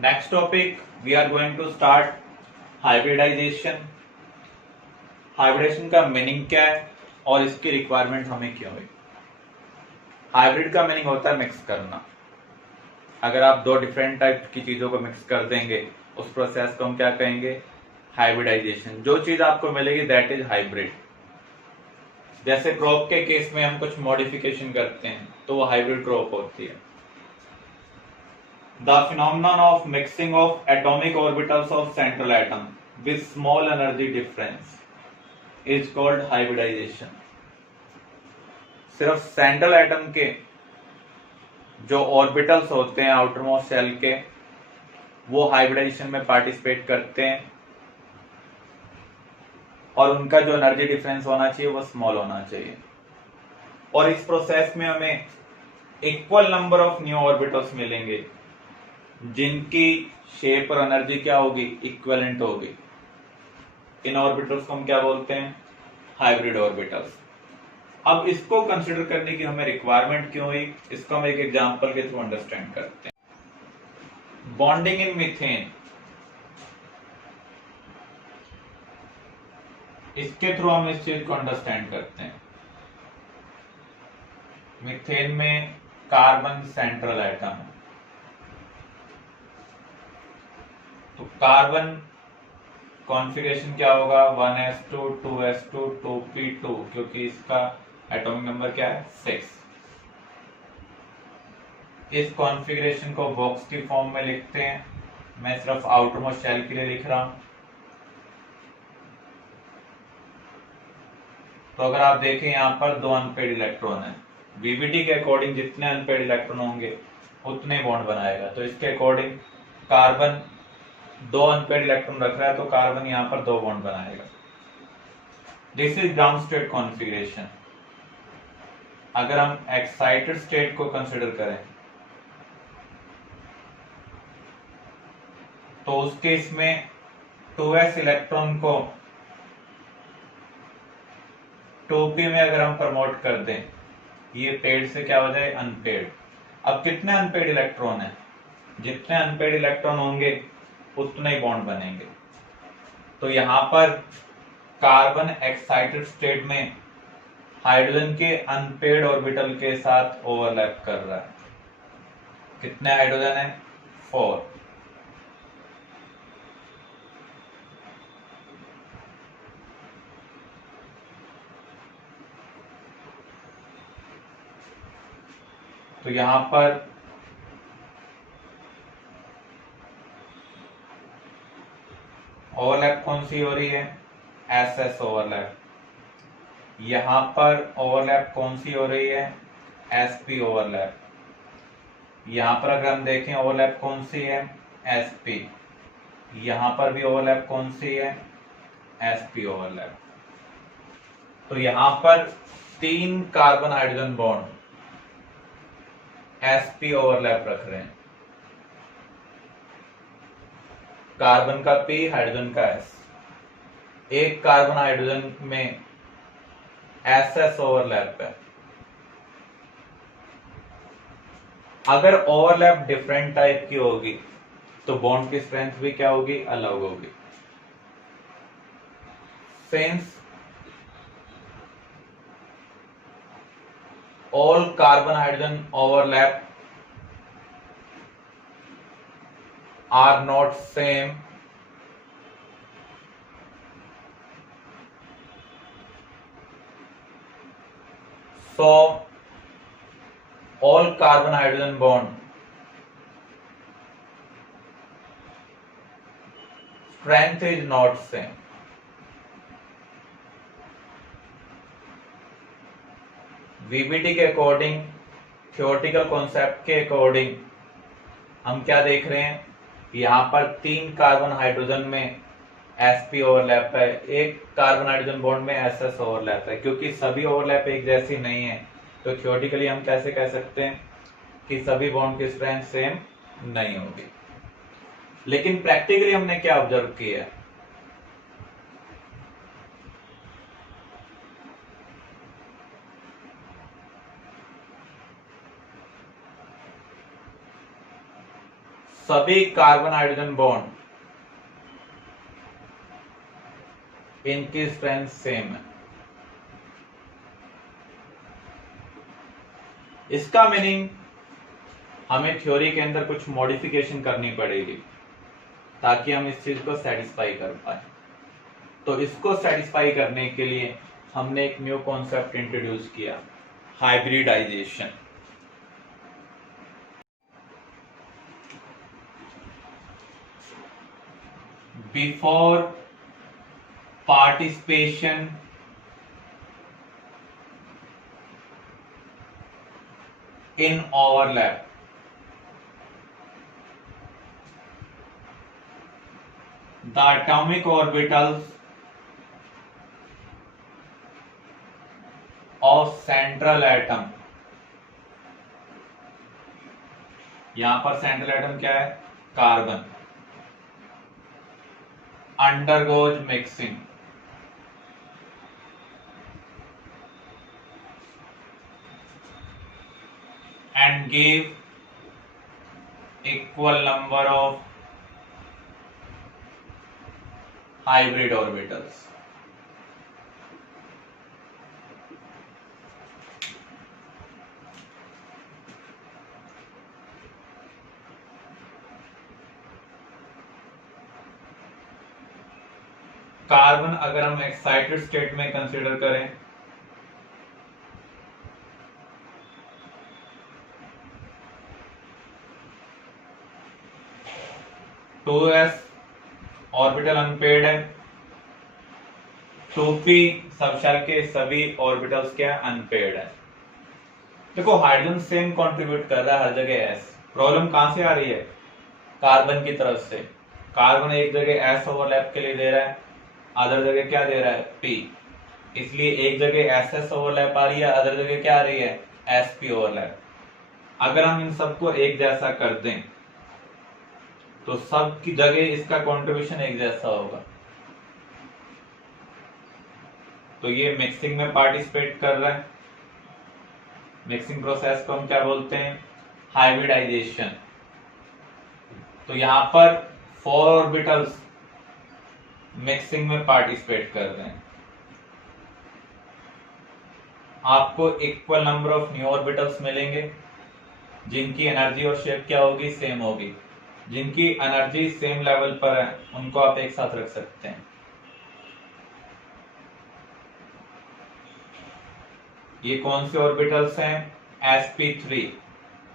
Next topic, we are going to start hybridization. Hybridisation का meaning क्या है और इसकी रिक्वायरमेंट हमें क्यों है। हाइब्रिड का मीनिंग होता है मिक्स करना। अगर आप दो डिफरेंट टाइप की चीजों को मिक्स कर देंगे उस प्रोसेस को हम क्या कहेंगे, हाइब्रिडाइजेशन। जो चीज आपको मिलेगी दैट इज हाइब्रिड। जैसे क्रॉप के केस में हम कुछ मॉडिफिकेशन करते हैं तो वो हाइब्रिड क्रॉप होती है। The phenomenon of mixing of atomic orbitals of central atom with small energy difference is called hybridization. सिर्फ सेंट्रल एटम के जो ऑर्बिटल्स होते हैं आउटर मोस्ट शेल के, वो हाइब्रिडाइजेशन में पार्टिसिपेट करते हैं और उनका जो एनर्जी डिफरेंस होना चाहिए वो स्मॉल होना चाहिए। और इस प्रोसेस में हमें equal number of new orbitals मिलेंगे जिनकी शेप और एनर्जी क्या होगी, इक्विवेलेंट होगी। इन ऑर्बिटल्स को हम क्या बोलते हैं, हाइब्रिड ऑर्बिटल्स। अब इसको कंसिडर करने की हमें रिक्वायरमेंट क्यों हुई, इसको हम एक एग्जांपल के थ्रू अंडरस्टैंड करते हैं। बॉन्डिंग इन मीथेन, इसके थ्रू हम इस चीज को अंडरस्टैंड करते हैं। मीथेन में कार्बन सेंट्रल एटम है, तो कार्बन कॉन्फ़िगरेशन क्या होगा, 1s2 2s2 2p2, क्योंकि इसका एटॉमिक नंबर क्या है, 6। इस कॉन्फ़िगरेशन को बॉक्स की फॉर्म में लिखते हैं। मैं सिर्फ आउटर मोस्ट शेल के लिए लिख रहा हूं। तो अगर आप देखें यहाँ पर दो अनपेड इलेक्ट्रॉन है। वीबीटी के अकॉर्डिंग जितने अनपेड इलेक्ट्रॉन होंगे उतने बॉन्ड बनाएगा। तो इसके अकॉर्डिंग कार्बन दो अनपेड इलेक्ट्रॉन रख रहा है तो कार्बन यहाँ पर दो बॉन्ड बनाएगा। This is ground state configuration. अगर हम एक्साइटेड स्टेट को कंसिडर करें तो उस केस में 2s इलेक्ट्रॉन को 2p में अगर हम प्रमोट कर दें, ये पेड से क्या हो जाए, अनपेड। अब कितने अनपेड इलेक्ट्रॉन हैं, जितने अनपेड इलेक्ट्रॉन होंगे उतने ही बॉन्ड बनेंगे। तो यहां पर कार्बन एक्साइटेड स्टेट में हाइड्रोजन के अनपेड ऑर्बिटल के साथ ओवरलैप कर रहा है। कितने हाइड्रोजन है, 4। तो यहां पर ओवरलैप कौन सी हो रही है, एसएस ओवरलैप। यहां पर ओवरलैप कौन सी हो रही है, एसपी ओवरलैप। यहां पर अगर हम देखें ओवरलैप कौन सी है, एसपी। यहां पर भी ओवरलैप कौन सी है, एसपी ओवरलैप। तो यहां पर 3 carbon hydrogen bond SP overlap रख रहे हैं। कार्बन का पी, हाइड्रोजन का एस। एक कार्बन हाइड्रोजन में एसएस ओवरलैप है। अगर ओवरलैप डिफरेंट टाइप की होगी तो बॉन्ड की स्ट्रेंथ भी क्या होगी, अलग होगी। Since all carbon hydrogen overlap are not same, so all carbon hydrogen bond strength is not same. VBT के अकॉर्डिंग, थियोरेटिकल कॉन्सेप्ट के अकॉर्डिंग हम क्या देख रहे हैं, यहां पर 3 कार्बन हाइड्रोजन में sp ओवरलैप है, एक कार्बन हाइड्रोजन बॉन्ड में ss ओवरलैप है। क्योंकि सभी ओवरलैप एक जैसी नहीं है तो थियोरेटिकली हम कैसे कह सकते हैं कि सभी बॉन्ड की स्ट्रेंथ सेम नहीं होगी। लेकिन प्रैक्टिकली हमने क्या ऑब्जर्व किया है, सभी कार्बन हाइड्रोजन बॉन्ड इनकी स्ट्रेंथ सेम है। इसका मीनिंग हमें थ्योरी के अंदर कुछ मॉडिफिकेशन करनी पड़ेगी ताकि हम इस चीज को सेटिस्फाई कर पाए। तो इसको सेटिस्फाई करने के लिए हमने एक न्यू कॉन्सेप्ट इंट्रोड्यूस किया, hybridisation. Before participation in overlap, the atomic orbitals of central atom, यहां पर सेंट्रल एटम क्या है, carbon, undergoes mixing and give equal number of hybrid orbitals. Carbon अगर हम एक्साइटेड स्टेट में कंसीडर करें टू एस ऑर्बिटल अनपेयर्ड है, 2p subshell के सभी ऑर्बिटल्स क्या अनपेयर्ड है। देखो हाइड्रोजन सेम कंट्रीब्यूट कर रहा है हर जगह s, प्रॉब्लम कहां से आ रही है, कार्बन की तरफ से। कार्बन एक जगह s ओवरलैप के लिए दे रहा है, अदर जगह क्या दे रहा है, p, इसलिए एक जगह ss ओवरलैप आ रही है, अदर जगह क्या आ रही है, sp ओवरलैप। अगर हम इन सबको एक जैसा कर दें तो सब की जगह इसका कंट्रीब्यूशन एक जैसा होगा। तो ये मिक्सिंग में पार्टिसिपेट कर रहा है। मिक्सिंग प्रोसेस को हम क्या बोलते हैं, हाइब्रिडाइजेशन। तो यहां पर 4 ऑर्बिटल्स मिक्सिंग में पार्टिसिपेट कर रहे हैं। आपको equal number of new orbitals मिलेंगे जिनकी एनर्जी और शेप क्या होगी, सेम होगी। जिनकी एनर्जी सेम लेवल पर है उनको आप एक साथ रख सकते हैं। ये कौन से ऑर्बिटल्स हैं, sp3,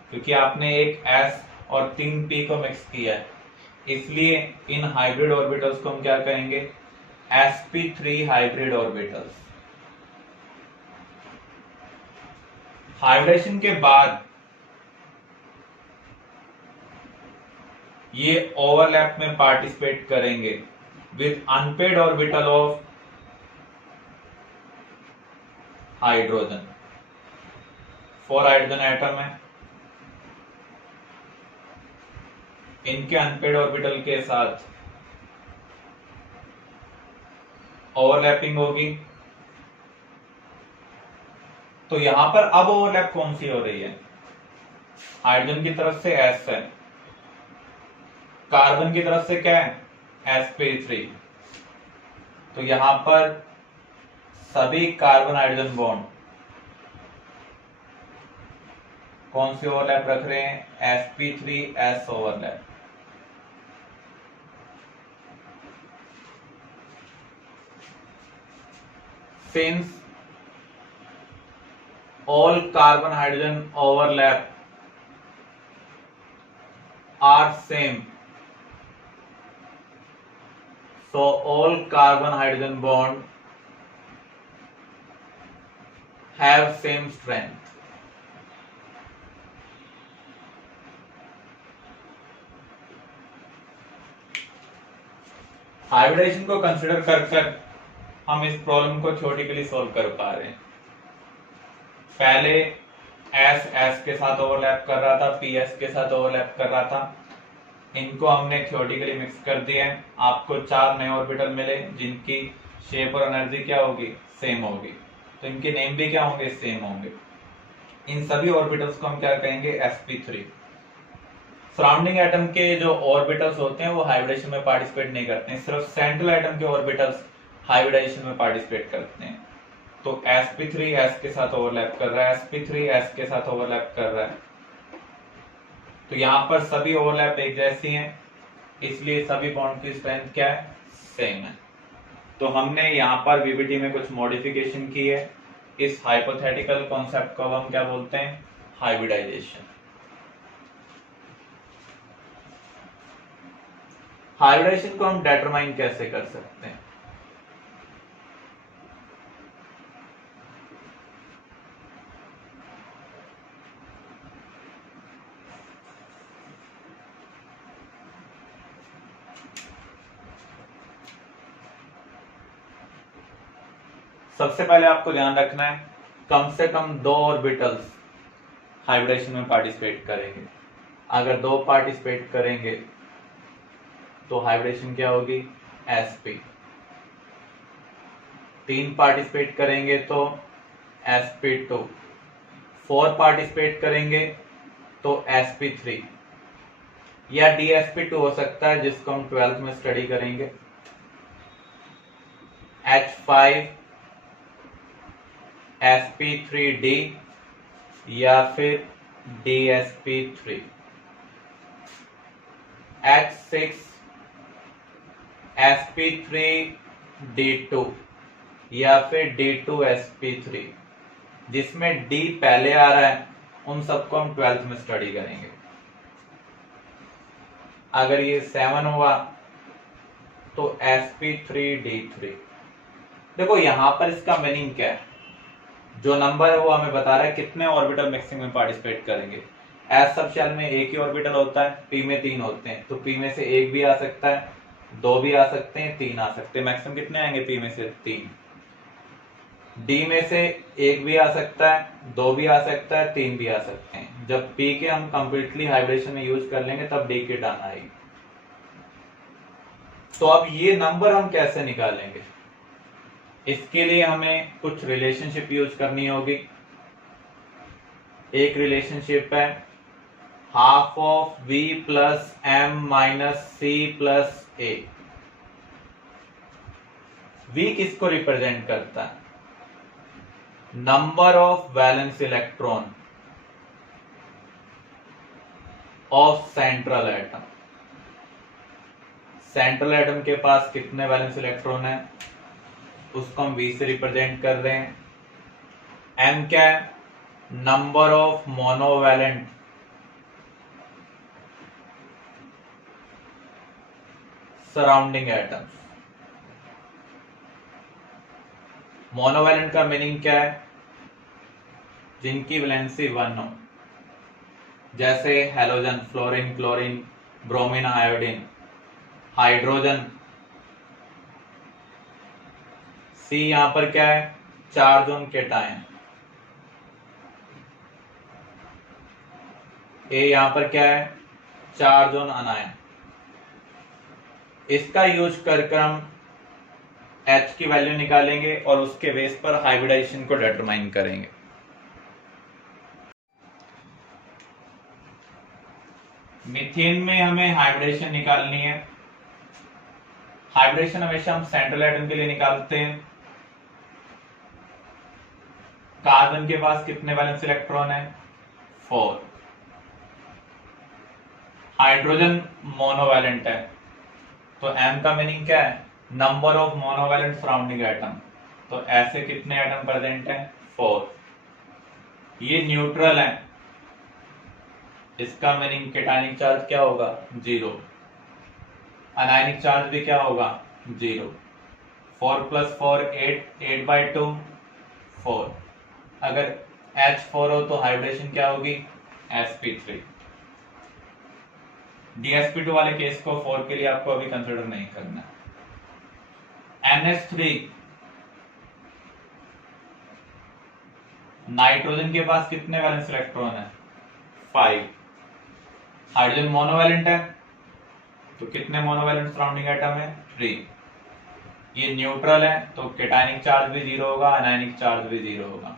क्योंकि आपने एक s और 3 p को मिक्स किया है, इसलिए इन हाइब्रिड ऑर्बिटल्स को हम क्या कहेंगे, sp3 हाइब्रिड ऑर्बिटल्स। हाइब्रिडेशन के बाद ये ओवरलैप में पार्टिसिपेट करेंगे with unpaired orbital of hydrogen. 4 hydrogen atom है, इनके अनपेयर्ड ऑर्बिटल के साथ ओवरलैपिंग होगी। तो यहां पर अब ओवरलैप कौन सी हो रही है, हाइड्रोजन की तरफ से s है, कार्बन की तरफ से क्या है, sp3। तो यहां पर सभी कार्बन हाइड्रोजन बॉन्ड कौन सी ओवरलैप रख रहे हैं, sp3s overlap. Since all carbon hydrogen overlap are same, so all carbon hydrogen bond have same strength। Hybridisation को कंसिडर कर हम इस प्रॉब्लम को थ्योरेटिकली सॉल्व कर पा रहे हैं। पहले s के साथ ओवरलैप कर रहा था, ps के साथ ओवरलैप कर रहा था, इनको हमने थ्योरेटिकली मिक्स कर दिया है। आपको 4 नए ऑर्बिटल मिले जिनकी शेप और एनर्जी क्या होगी, सेम होगी। तो इनके नेम भी क्या होंगे, सेम होंगे। इन सभी ऑर्बिटल्स को हम क्या कहेंगे, sp3। सराउंडिंग एटम के जो ऑर्बिटल्स होते हैं वो हाइब्रिडेशन में पार्टिसिपेट नहीं करते हैं, सिर्फ सेंट्रल एटम के ऑर्बिटल्स हाइब्रिडेशन में पार्टिसिपेट करते हैं। तो sp3 s के साथ ओवरलैप कर रहा है, sp3 s के साथ ओवरलैप कर रहा है, तो यहां पर सभी ओवरलैप एक जैसी हैं, इसलिए सभी बॉन्ड की स्ट्रेंथ क्या है, सेम है। तो हमने यहां पर वीबीटी में कुछ मॉडिफिकेशन की है। इस हाइपोथेटिकल कॉन्सेप्ट को हम क्या बोलते हैं, हाइब्रिडाइजेशन। हाइब्रिडाइजेशन को हम डिटरमाइन कैसे कर सकते हैं? सबसे पहले आपको ध्यान रखना है कम से कम 2 ऑर्बिटल्स हाइब्रिडेशन में पार्टिसिपेट करेंगे। अगर 2 पार्टिसिपेट करेंगे तो हाइब्रिडेशन क्या होगी, sp। 3 पार्टिसिपेट करेंगे तो sp2। 4 पार्टिसिपेट करेंगे तो sp3 या dsp2 हो सकता है, जिसको हम 12th में स्टडी करेंगे। H5 sp3d या फिर dsp3। H6 sp3d2 या फिर d2sp3। जिसमें d पहले आ रहा है उन सबको हम 12th में स्टडी करेंगे। अगर ये 7 हुआ तो sp3d3। देखो यहां पर इसका मीनिंग क्या है, जो नंबर है वो हमें बता रहा है कितने ऑर्बिटल मिक्सिंग में पार्टिसिपेट करेंगे। एज सब शेल में एक ही ऑर्बिटल होता है, p में 3 होते हैं, तो p में से 1 भी आ सकता है, 2 भी आ सकते हैं, 3 आ सकते हैं। मैक्सिमम कितने आएंगे p में से, 3। d में से 1 भी आ सकता है, 2 भी आ सकता है, 3 भी आ सकते हैं। जब p के हम कंप्लीटली हाइब्रिडेशन में यूज कर लेंगे तब d की टर्न आएगी। तो अब ये नंबर हम कैसे निकालेंगे, इसके लिए हमें कुछ रिलेशनशिप यूज करनी होगी। एक रिलेशनशिप है half of v plus m minus c plus a। v किसको रिप्रेजेंट करता है, number of valence electron of central atom. Central atom के पास कितने वैलेंस इलेक्ट्रॉन है, उसको हम v से रिप्रेजेंट कर रहे हैं। m क्या है, number of monovalent surrounding atoms. Monovalent का मीनिंग क्या है, जिनकी वैलेंसी 1 हो, जैसे halogen, fluorine, chlorine, bromine, iodine. Hydrogen, C यहां पर क्या है, चार्ज ऑन केटायन। A यहां पर क्या है, चार्ज ऑन अनायन। इसका यूज कर हम H की वैल्यू निकालेंगे और उसके बेस पर हाइब्रिडाइजेशन को डिटरमाइन करेंगे। मीथेन में हमें हाइब्रिडेशन निकालनी है। हाइब्रिडेशन हमेशा हम सेंट्रल एटम के लिए निकालते हैं। कार्बन के पास कितने वैलेंस इलेक्ट्रॉन है, 4। हाइड्रोजन मोनोवैलेंट है, तो m का मीनिंग क्या है, number of monovalent surrounding atom. तो ऐसे कितने एटम प्रेजेंट हैं, 4। ये न्यूट्रल है, इसका मीनिंग केटायनिक चार्ज क्या होगा, 0। अनायनिक चार्ज भी क्या होगा, 0। 4 + 4 8, 8/2 4। अगर H4 हो तो हाइब्रिडेशन क्या होगी, sp3। dsp2 वाले केस को 4 के लिए आपको अभी कंसिडर नहीं करना। NH3, नाइट्रोजन के पास कितने वैलेंस इलेक्ट्रॉन है, 5। हाइड्रोजन मोनोवैलेंट है, तो कितने मोनोवैलेंट सराउंडिंग एटम है, 3। ये न्यूट्रल है, तो केटायनिक चार्ज भी 0 होगा, अनायनिक चार्ज भी 0 होगा।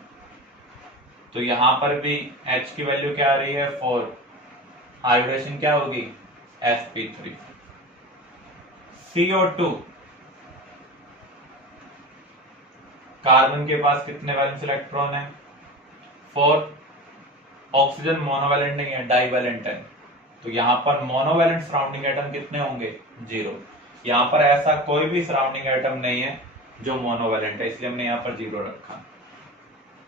तो यहां पर भी H की वैल्यू क्या आ रही है, 4। हाइब्रिडेशन क्या होगी, sp3। CO2, कार्बन के पास कितने वैलेंस इलेक्ट्रॉन है, 4। ऑक्सीजन मोनोवैलेंट नहीं है, डाइवैलेंट है, तो यहाँ पर मोनोवैलेंट सराउंडिंग एटम कितने होंगे, 0। यहाँ पर ऐसा कोई भी सराउंडिंग एटम नहीं है जो मोनोवैलेंट है, इसलिए हमने यहाँ पर 0 रखा।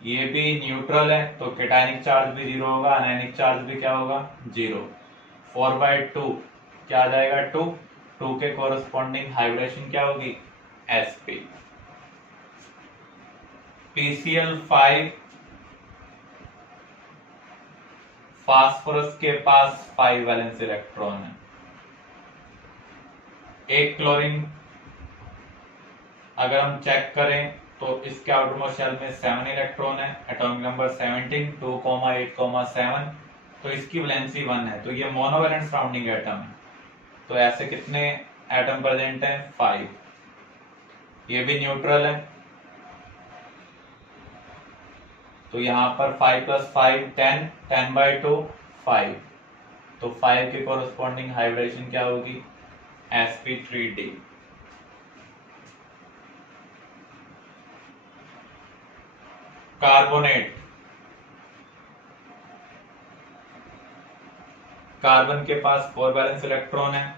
ये भी न्यूट्रल है तो कैटायनिक चार्ज भी 0 होगा, अनायनिक चार्ज भी क्या होगा, 0। 4/2 क्या आ जाएगा, 2। 2 के कोरस्पॉन्डिंग हाइब्रिडेशन क्या होगी, sp। PCl5, फास्फोरस के पास 5 वैलेंस इलेक्ट्रॉन है। एक क्लोरीन अगर हम चेक करें तो इसके आउटरमोस्ट शेल में 7 इलेक्ट्रॉन है, एटॉमिक नंबर 17, 2,8,7, तो इसकी वैलेंसी 1 है, तो ये मोनोवैलेंट सराउंडिंग एटम है। तो ऐसे कितने एटम प्रेजेंट हैं, 5। ये भी न्यूट्रल है, तो यहाँ पर 5 + 5 10, 10/2 5, तो 5 के कोरस्पॉन्डिंग हाइब्रिडेशन क्या होगी, sp3d। कार्बोनेट, कार्बन के पास 4 वैलेंस इलेक्ट्रॉन है,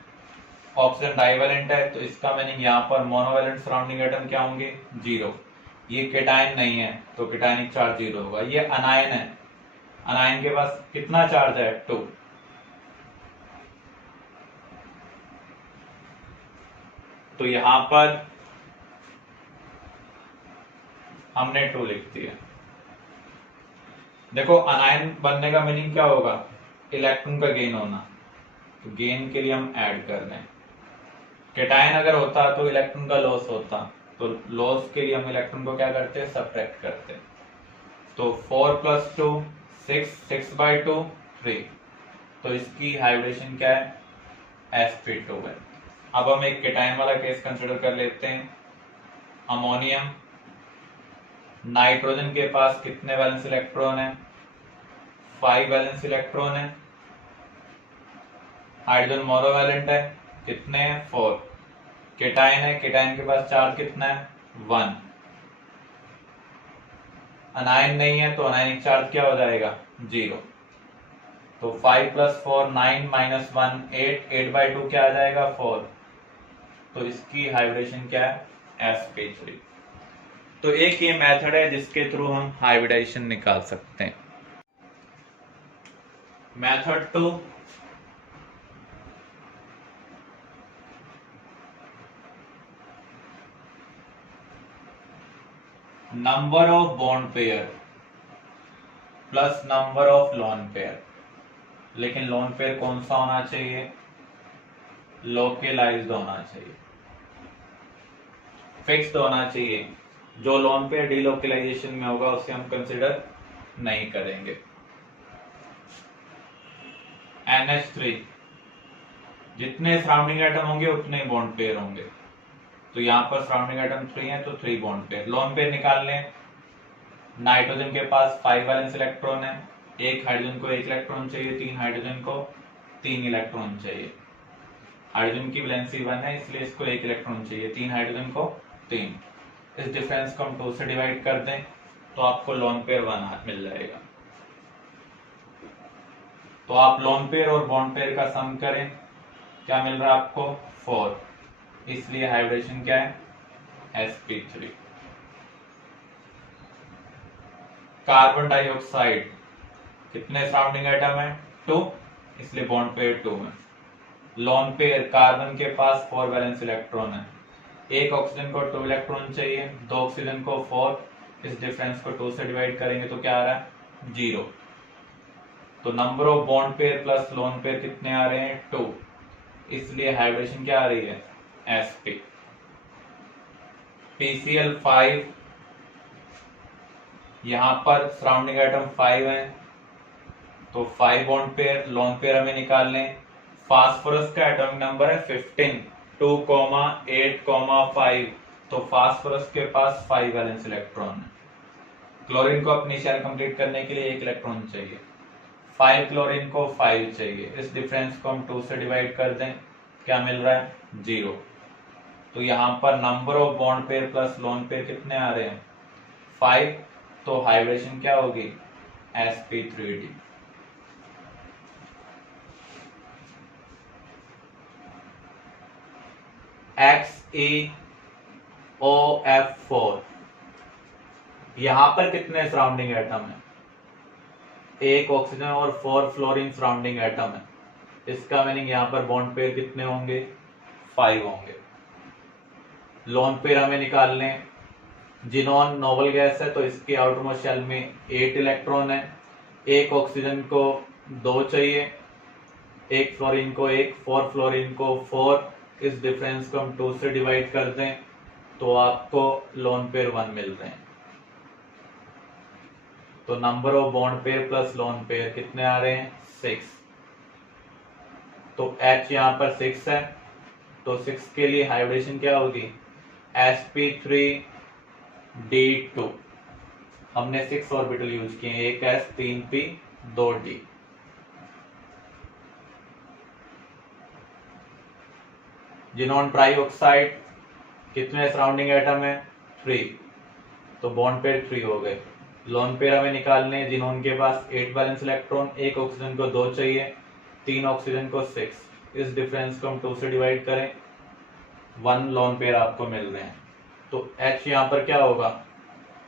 ऑक्सीजन डाइवैलेंट है, तो इसका मीनिंग यहाँ पर मोनोवैलेंट सराउंडिंग एटम क्या होंगे, 0। ये केटायन नहीं है तो केटायनिक चार्ज 0 होगा। ये अनायन है, अनायन के पास कितना चार्ज है, 2, तो यहां पर हमने 2 लिख दिया। देखो अनायन बनने का मीनिंग क्या होगा, इलेक्ट्रॉन का गेन होना, तो गेन के लिए हम ऐड कर दें। केटायन अगर होता तो इलेक्ट्रॉन का लॉस होता, तो लॉस के लिए हम इलेक्ट्रॉन को क्या करते हैं, सब्ट्रैक्ट करते हैं। तो 4 + 2 6, 6/2 3, तो इसकी हाइब्रिडेशन क्या है, sp2 है। अब हम एक केटायन वाला केस कंसिडर कर लेते हैं। अमोनियम, नाइट्रोजन के पास कितने वैलेंस इलेक्ट्रॉन है, 5 वैलेंस इलेक्ट्रॉन है। हाइड्रोजन मोनोवैलेंट है, कितने हैं, 4। केटायन है, केटायन के पास चार्ज कितना है, 1। अनायन नहीं है तो अनायनिक चार्ज क्या हो जाएगा, 0। तो 5 + 4 9 - 1 8, 8/2 क्या आ जाएगा, 4, तो इसकी हाइब्रिडेशन क्या है, sp3। तो एक ये मेथड है जिसके थ्रू हम हाइब्रिडेशन निकाल सकते हैं। Method 2, number of bond pair plus number of lone pair. लेकिन लोन पेयर कौन सा होना चाहिए, लोकलाइज्ड होना चाहिए, फिक्स्ड होना चाहिए। जो लोन पेयर डीलोकलाइजेशन में होगा उसे हम कंसिडर नहीं करेंगे। NH3, जितने सराउंडिंग एटम होंगे उतने बॉन्ड पेयर होंगे, तो यहाँ पर सराउंडिंग एटम 3 है तो 3 बॉन्ड पेयर। लोन पेयर निकाल लें। नाइट्रोजन के पास 5 वैलेंस इलेक्ट्रॉन है, एक हाइड्रोजन को 1 इलेक्ट्रॉन चाहिए, 3 हाइड्रोजन को 3 इलेक्ट्रॉन चाहिए। हाइड्रोजन की वैलेंसी 1 है इसलिए इसको 1 इलेक्ट्रॉन चाहिए, 3 हाइड्रोजन को 3। इस डिफरेंस को हम 2 से डिवाइड कर दें तो आपको लोन पेयर 1 मिल जाएगा। तो आप लोन पेयर और बॉन्ड पेयर का सम करें, क्या मिल रहा है आपको, 4, इसलिए हाइब्रिडेशन क्या है, sp3। कार्बन डाइऑक्साइड, कितने सराउंडिंग एटम है, 2, इसलिए बॉन्ड पेयर 2 है। लोन पेयर, कार्बन के पास 4 वैलेंस इलेक्ट्रॉन है, एक ऑक्सीजन को 2 इलेक्ट्रॉन चाहिए, 2 ऑक्सीजन को 4, इस डिफरेंस को 2 से डिवाइड करेंगे तो क्या आ रहा है, 0। तो number of bond pair plus lone pair कितने आ रहे हैं, 2, इसलिए हाइब्रिडेशन क्या आ रही है, sp। PCl5, यहां पर सराउंडिंग एटम 5 है तो 5 बॉन्ड पेयर, लोन पेयर हमें निकालने। फास्फोरस का एटॉमिक नंबर है 15, 2,8,5, तो फास्फोरस के पास 5 वैलेंस इलेक्ट्रॉन है। क्लोरीन को अपनी शेल कंप्लीट करने के लिए 1 इलेक्ट्रॉन चाहिए। 5 क्लोरीन को 5 चाहिए, इस डिफरेंस को हम 2 से डिवाइड कर दें, क्या मिल रहा है 0। तो यहाँ पर number of bond pair plus lone pair कितने आ रहे हैं 5, तो हाइब्रिडेशन क्या होगी sp3d। XeOF4, यहां पर कितने सराउंडिंग एटम है, एक ऑक्सीजन और 4 फ्लोरीन सराउंडिंग एटम है। इसका मीनिंग यहां पर बॉन्ड पेयर कितने होंगे 5 होंगे। लोन पेयर हमें निकालने, जिनोन नोबल गैस है तो इसके आउटरमोस्ट शेल में 8 इलेक्ट्रॉन है, एक ऑक्सीजन को 2 चाहिए, एक फ्लोरीन को 1, 4 फ्लोरीन को 4, इस डिफरेंस को हम 2 से डिवाइड कर दें तो आपको लोन पेयर 1 मिल रहे हैं। तो number of bond pair plus lone pair कितने आ रहे हैं 6। तो H यहां पर 6 है, तो 6 के लिए हाइब्रिडेशन क्या होगी sp3d2। हमने 6 ऑर्बिटल यूज किए, एक s 3 p 2 d। Xenon trioxide कितने सराउंडिंग एटम है 3, तो बॉन्ड पेयर 3 हो गए। लोन पेयर हमें निकालने, जिनोन के पास 8 वैलेंस इलेक्ट्रॉन, एक ऑक्सीजन को 2 चाहिए, 3 ऑक्सीजन को 6, इस डिफरेंस को हम 2 से डिवाइड करें 1 लोन पेयर आपको मिल रहे हैं। तो H यहां पर क्या होगा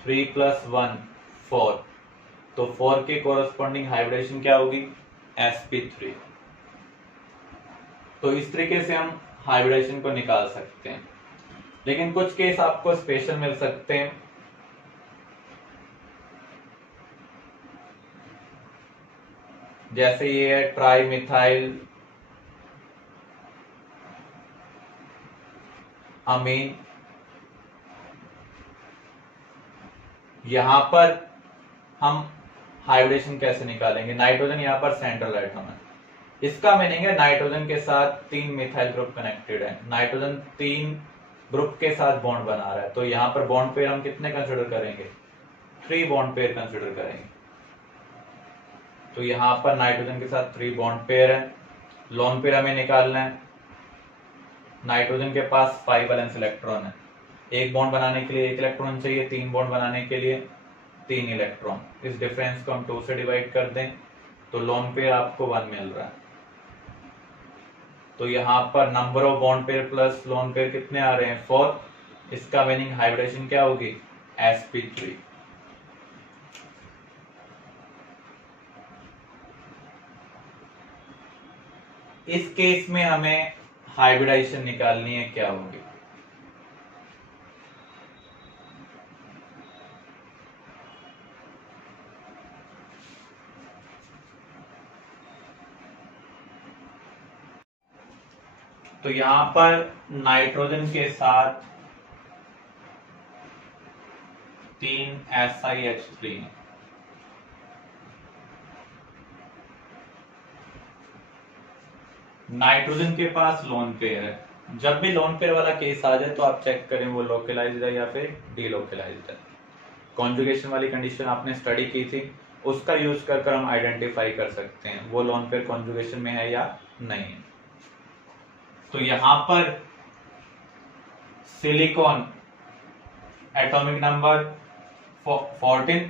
3 + 1 4, तो 4 के कोरस्पॉन्डिंग हाइब्रिडेशन क्या होगी sp3। तो इस तरीके से हम हाइब्रिडेशन को निकाल सकते हैं, लेकिन कुछ केस आपको स्पेशल मिल सकते हैं। जैसे ये है ट्राई मिथाइल अमीन, यहां पर हम हाइब्रिडेशन कैसे निकालेंगे, नाइट्रोजन यहां पर सेंट्रल एटम है, इसका मीनिंग है नाइट्रोजन के साथ 3 मिथाइल ग्रुप कनेक्टेड है, नाइट्रोजन 3 ग्रुप के साथ बॉन्ड बना रहा है, तो यहां पर बॉन्ड पेयर हम कितने कंसिडर करेंगे 3 बॉन्ड पेयर कंसिडर करेंगे। तो यहां पर नाइट्रोजन के साथ 3 बॉन्ड पेयर है। लोन पेयर हमें निकालना है, नाइट्रोजन के पास 5 वैलेंस इलेक्ट्रॉन है, एक बॉन्ड बनाने के लिए 1 इलेक्ट्रॉन चाहिए, 3 बॉन्ड बनाने के लिए 3 इलेक्ट्रॉन, इस डिफरेंस को हम 2 से डिवाइड कर दें तो लोन पेयर आपको 1 मिल रहा है। तो यहां पर number of bond pair plus lone pair कितने आ रहे हैं 4, इसका मीनिंग हाइब्रिडेशन क्या होगी sp3। इस केस में हमें हाइब्रिडाइजेशन निकालनी है, क्या होगी तो यहां पर नाइट्रोजन के साथ 3 SiH3 है, नाइट्रोजन के पास लोन पेयर है। जब भी लोन पेयर वाला केस आ जाए तो आप चेक करें वो लोकलाइज्ड है या फिर डीलोकलाइज्ड है। कॉन्जुगेशन वाली कंडीशन आपने स्टडी की थी, उसका यूज कर हम आइडेंटिफाई कर सकते हैं वो लोन पेयर कॉन्जुगेशन में है या नहीं है। तो यहां पर सिलिकॉन एटॉमिक नंबर 14,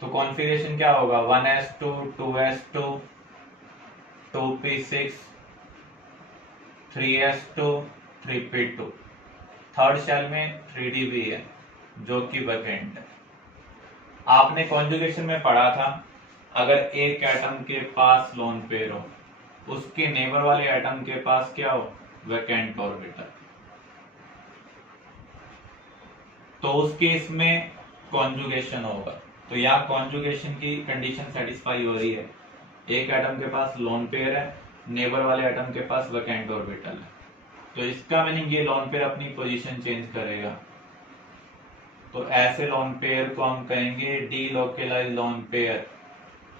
तो कॉन्फ़िगरेशन क्या होगा 1s2 2s2 2p6 3s2 3p2, third shell में 3d भी है जो कि वैकेंट है। आपने कॉन्जुगेशन में पढ़ा था अगर एक एटम के पास लोन पेयर हो उसके नेबर वाले एटम के पास क्या हो वैकेंट ऑर्बिटल, तो उस केस में कॉन्जुगेशन होगा। तो यहाँ कॉन्जुगेशन की कंडीशन सेटिस्फाई हो रही है, एक एटम के पास लोन पेयर है, नेबर वाले एटम के पास वैकेंट ऑर्बिटल है, तो इसका मीनिंग ये लोन पेयर अपनी पोजीशन चेंज करेगा। तो ऐसे लोन पेयर को हम कहेंगे डीलोकलाइज्ड लोन पेयर,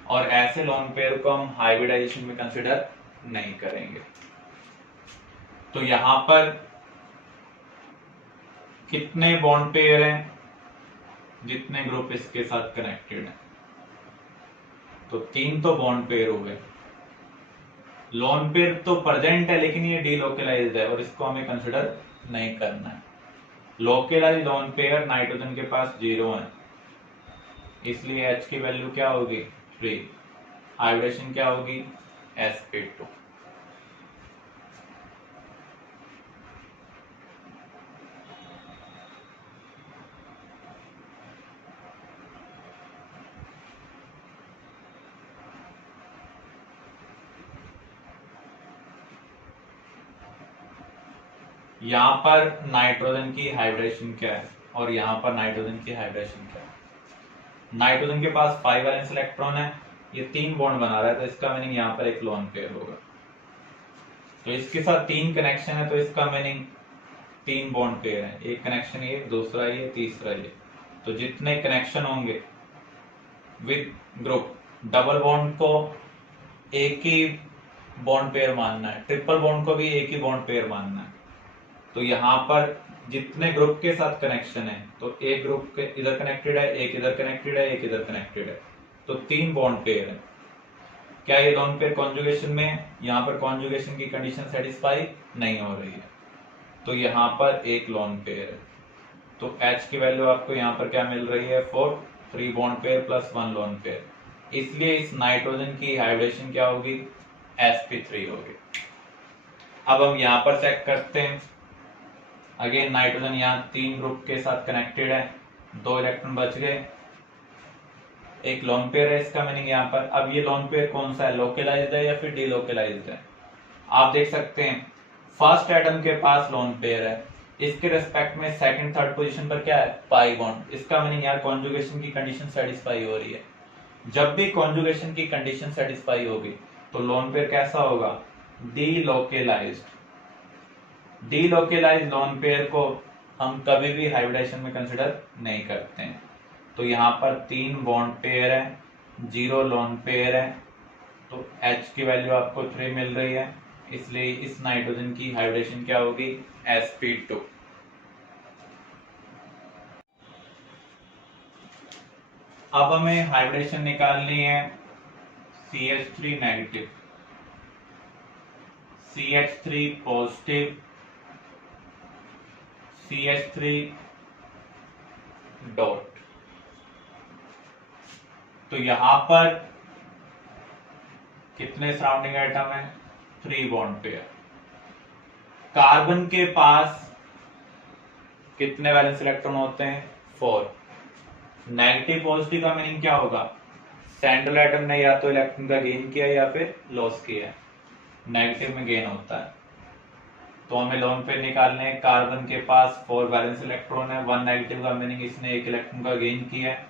और ऐसे लोन पेयर को हम हाइब्रिडाइजेशन में कंसिडर नहीं करेंगे। तो यहां पर कितने बॉन्ड पेयर हैं जितने ग्रुप इसके साथ कनेक्टेड हैं, तो 3 तो बॉन्ड पेयर हो गए। लोन पेयर तो प्रेजेंट है लेकिन ये डीलोकलाइज्ड है और इसको हमें कंसिडर नहीं करना है। लोकलाइज्ड लोन पेयर नाइट्रोजन के पास 0 है, इसलिए H की वैल्यू क्या होगी 3, हाइब्रिडेशन क्या होगी sp2। यहां पर नाइट्रोजन की हाइब्रिडेशन क्या है और यहां पर नाइट्रोजन की हाइब्रिडेशन क्या है। नाइट्रोजन के पास 5 वैलेंस इलेक्ट्रॉन है, ये 3 बॉन्ड बना रहा है, तो इसका मीनिंग यहाँ पर एक लोन पेयर होगा। तो इसके साथ 3 कनेक्शन है, तो इसका मीनिंग 3 बॉन्ड पेयर है, एक कनेक्शन ये, दूसरा ये, तीसरा ये। तो जितने कनेक्शन होंगे विद ग्रुप, डबल बॉन्ड को एक ही बॉन्ड पेयर मानना है, ट्रिपल बॉन्ड को भी एक ही बॉन्ड पेयर मानना है। तो यहाँ पर जितने ग्रुप के साथ कनेक्शन है, तो एक ग्रुप के इधर कनेक्टेड है, एक इधर कनेक्टेड है, एक इधर कनेक्टेड है, तो 3 बॉन्ड पेयर है। क्या ये लोन पेयर कॉन्जुगेशन में है? यहाँ पर कॉन्जुगेशन की कंडीशन सेटिस्फाई नहीं हो रही है, तो यहाँ पर एक लोन पेयर है। तो H की वैल्यू आपको यहाँ पर क्या मिल रही है 4, 3 bond pair plus 1 lone pair, इसलिए इस नाइट्रोजन की हाइब्रिडेशन क्या होगी sp3 होगी। अब हम यहाँ पर चेक करते हैं, अगेन नाइट्रोजन यहाँ 3 ग्रुप के साथ कनेक्टेड है, 2 इलेक्ट्रॉन बच गए, एक लोन पेयर है, इसका मीनिंग यहाँ पर। अब ये लोन पेयर कौन सा है, लोकलाइज्ड है या फिर डीलोकलाइज्ड है? आप देख सकते हैं फर्स्ट एटम के पास लोन पेयर है, इसके रेस्पेक्ट में सेकंड थर्ड पोजीशन पर क्या है पाई बॉन्ड, इसका मीनिंग यार कॉन्जुगेशन की कंडीशन सेटिस्फाई हो रही है। जब भी कॉन्जुगेशन की कंडीशन सेटिस्फाई होगी तो लोन पेयर कैसा होगा डीलोकलाइज्ड। डीलोकलाइज्ड लोन पेयर को हम कभी भी हाइब्रिडेशन में कंसिडर नहीं करते हैं। तो यहाँ पर 3 बॉन्ड पेयर है, 0 लोन पेयर है, तो H की वैल्यू आपको 3 मिल रही है, इसलिए इस नाइट्रोजन की हाइब्रिडेशन क्या होगी sp2। अब हमें हाइब्रिडेशन निकालनी है CH3 negative, CH3 positive, CH3 dot. तो यहां पर कितने सराउंडिंग एटम है 3 बॉन्ड पेयर। कार्बन के पास कितने वैलेंस इलेक्ट्रॉन होते हैं 4। नेगेटिव पॉजिटिव का मीनिंग क्या होगा, सेंट्रल एटम ने या तो इलेक्ट्रॉन का गेन किया या फिर लॉस किया, नेगेटिव में गेन होता है। तो हमें लोन पेयर निकालने हैं, कार्बन के पास 4 वैलेंस इलेक्ट्रॉन है, 1 नेगेटिव का मीनिंग इसने 1 इलेक्ट्रॉन का गेन किया है,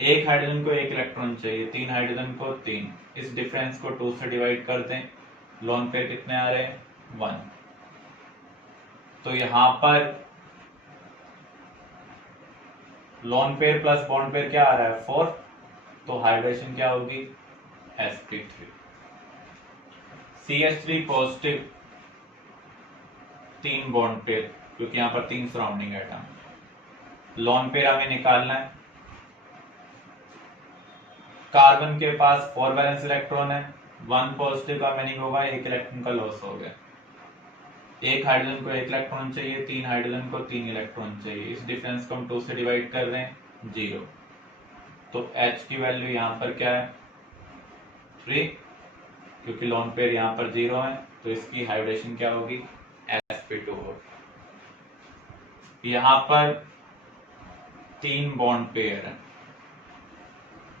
एक हाइड्रोजन को 1 इलेक्ट्रॉन चाहिए, 3 हाइड्रोजन को 3, इस डिफरेंस को 2 से डिवाइड कर दें, लोन पेयर कितने आ रहे हैं 1। तो यहां पर lone pair plus bond pair क्या आ रहा है 4, तो हाइब्रिडेशन क्या होगी sp3। CH3 positive 3 bond pair, क्योंकि यहां पर 3 सराउंडिंग एटम, लोन पेयर हमें निकालना है। कार्बन के पास 4 वैलेंस इलेक्ट्रॉन है, 1 पॉजिटिव का मीनिंग होगा 1 इलेक्ट्रॉन का लॉस हो गया, एक हाइड्रोजन को 1 इलेक्ट्रॉन चाहिए, 3 हाइड्रोजन को 3 इलेक्ट्रॉन चाहिए, इस डिफरेंस को हम 2 से डिवाइड कर रहे हैं 0। तो H की वैल्यू यहाँ पर क्या है 3, क्योंकि लोन पेयर यहाँ पर 0 है, तो इसकी हाइब्रिडेशन क्या होगी sp2 होगी। यहाँ पर 3 बॉन्ड पेयर है,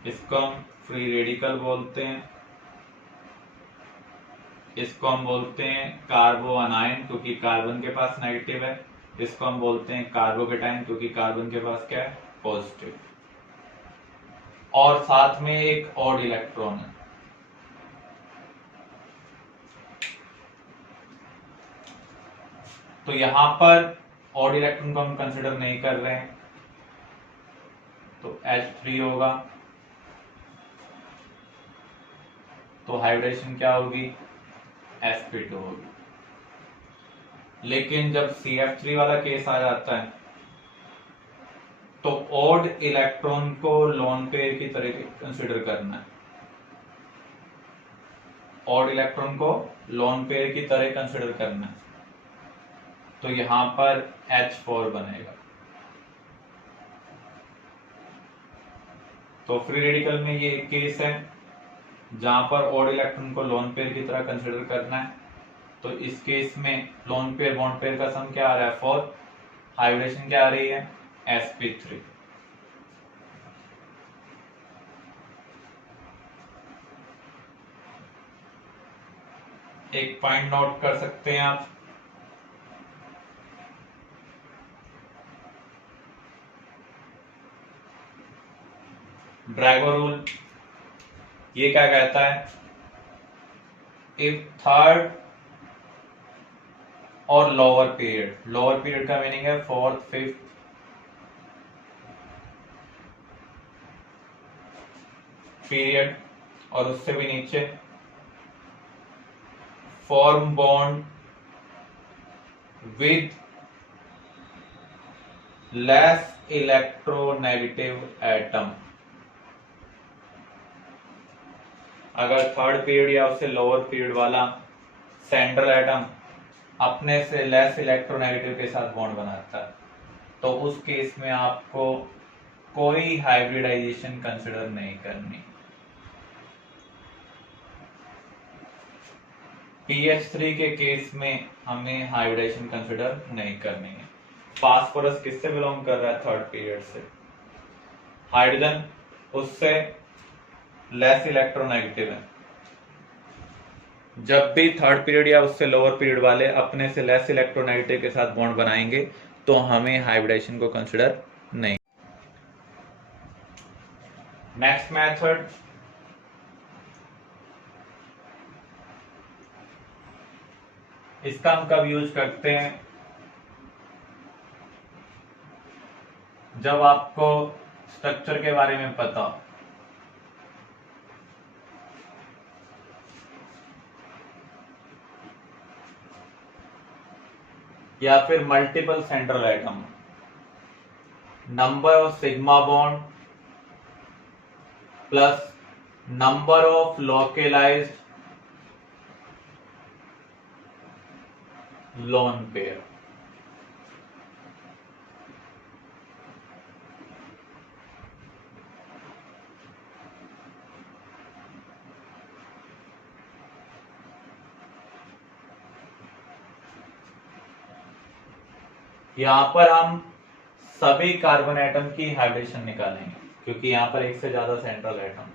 इसको हम फ्री रेडिकल बोलते हैं, इसको हम बोलते हैं कार्बो अनायन क्योंकि कार्बन के पास नेगेटिव है, इसको हम बोलते हैं कार्बोकेटाइन क्योंकि कार्बन के पास क्या है पॉजिटिव, और साथ में एक ऑड इलेक्ट्रॉन है। तो यहां पर ऑड इलेक्ट्रॉन को हम कंसिडर नहीं कर रहे हैं, तो H3 होगा, तो हाइब्रिडेशन क्या होगी sp2 होगी। लेकिन जब CF3 वाला केस आ जाता है तो ऑड इलेक्ट्रॉन को लोन पेयर की तरह कंसिडर करना है, ऑड इलेक्ट्रॉन को लोन पेयर की तरह कंसिडर करना है, तो यहां पर H4 बनेगा। तो फ्री रेडिकल में ये एक केस है जहां पर ऑड इलेक्ट्रॉन को लोन पेयर की तरह कंसिडर करना है। तो इस केस में लोन पेयर बॉन्ड पेयर का सम क्या आ रहा है 4, हाइब्रिडेशन क्या आ रही है sp3। एक पॉइंट नोट कर सकते हैं आप, ड्रैगो रूल ये क्या कहता है, इफ थर्ड और लोअर पीरियड का मीनिंग है फोर्थ फिफ्थ पीरियड और उससे भी नीचे, form bond with less electronegative atom. अगर थर्ड पीरियड या उससे लोअर पीरियड वाला सेंट्रल एटम अपने से लेस इलेक्ट्रोनेगेटिव के साथ बॉन्ड बनाता है, तो उस केस में आपको कोई हाइब्रिडाइजेशन कंसिडर नहीं करनी। PH3 के केस में हमें हाइब्रिडेशन कंसिडर नहीं करनी है। फास्फोरस किससे बिलोंग कर रहा है, थर्ड पीरियड से। हाइड्रोजन उससे लेस इलेक्ट्रोनेगेटिव है। जब भी थर्ड पीरियड या उससे लोअर पीरियड वाले अपने से लेस इलेक्ट्रोनेगेटिव के साथ बॉन्ड बनाएंगे तो हमें हाइब्रिडेशन को कंसिडर नहीं। नेक्स्ट मेथड, इसका हम कब यूज करते हैं, जब आपको स्ट्रक्चर के बारे में पता हो, या फिर multiple central atom, number of sigma bond plus number of localised lone pair. यहां पर हम सभी कार्बन एटम की हाइब्रिडेशन निकालेंगे क्योंकि यहां पर एक से ज्यादा सेंट्रल एटम।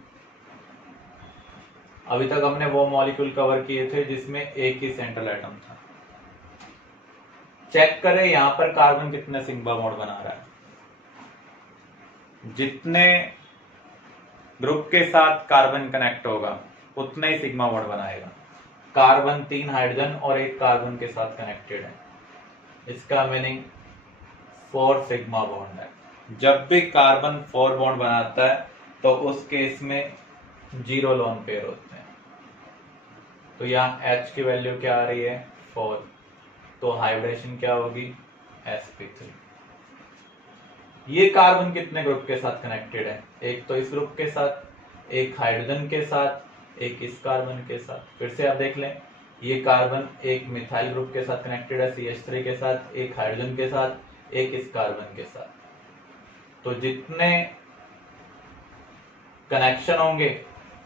अभी तक हमने वो मॉलिक्यूल कवर किए थे जिसमें एक ही सेंट्रल एटम था। चेक करें यहां पर कार्बन कितने सिग्मा बॉन्ड बना रहा है। जितने ग्रुप के साथ कार्बन कनेक्ट होगा उतने ही सिग्मा बॉन्ड बनाएगा। कार्बन 3 हाइड्रोजन और एक कार्बन के साथ कनेक्टेड है, इसका मीनिंग 4 सिग्मा बॉन्ड है। जब भी कार्बन 4 बॉन्ड बनाता है तो उस केस में 0 लोन पेयर होते हैं। तो यहाँ H की वैल्यू क्या आ रही है 4, तो हाइब्रिडेशन क्या होगी sp3। ये कार्बन कितने ग्रुप के साथ कनेक्टेड है, एक तो इस ग्रुप के साथ, एक हाइड्रोजन के साथ, एक इस कार्बन के साथ। फिर से आप देख लें, ये कार्बन एक मिथाइल ग्रुप के साथ कनेक्टेड है CH3 के साथ, एक हाइड्रोजन के साथ, एक इस कार्बन के साथ। तो जितने कनेक्शन होंगे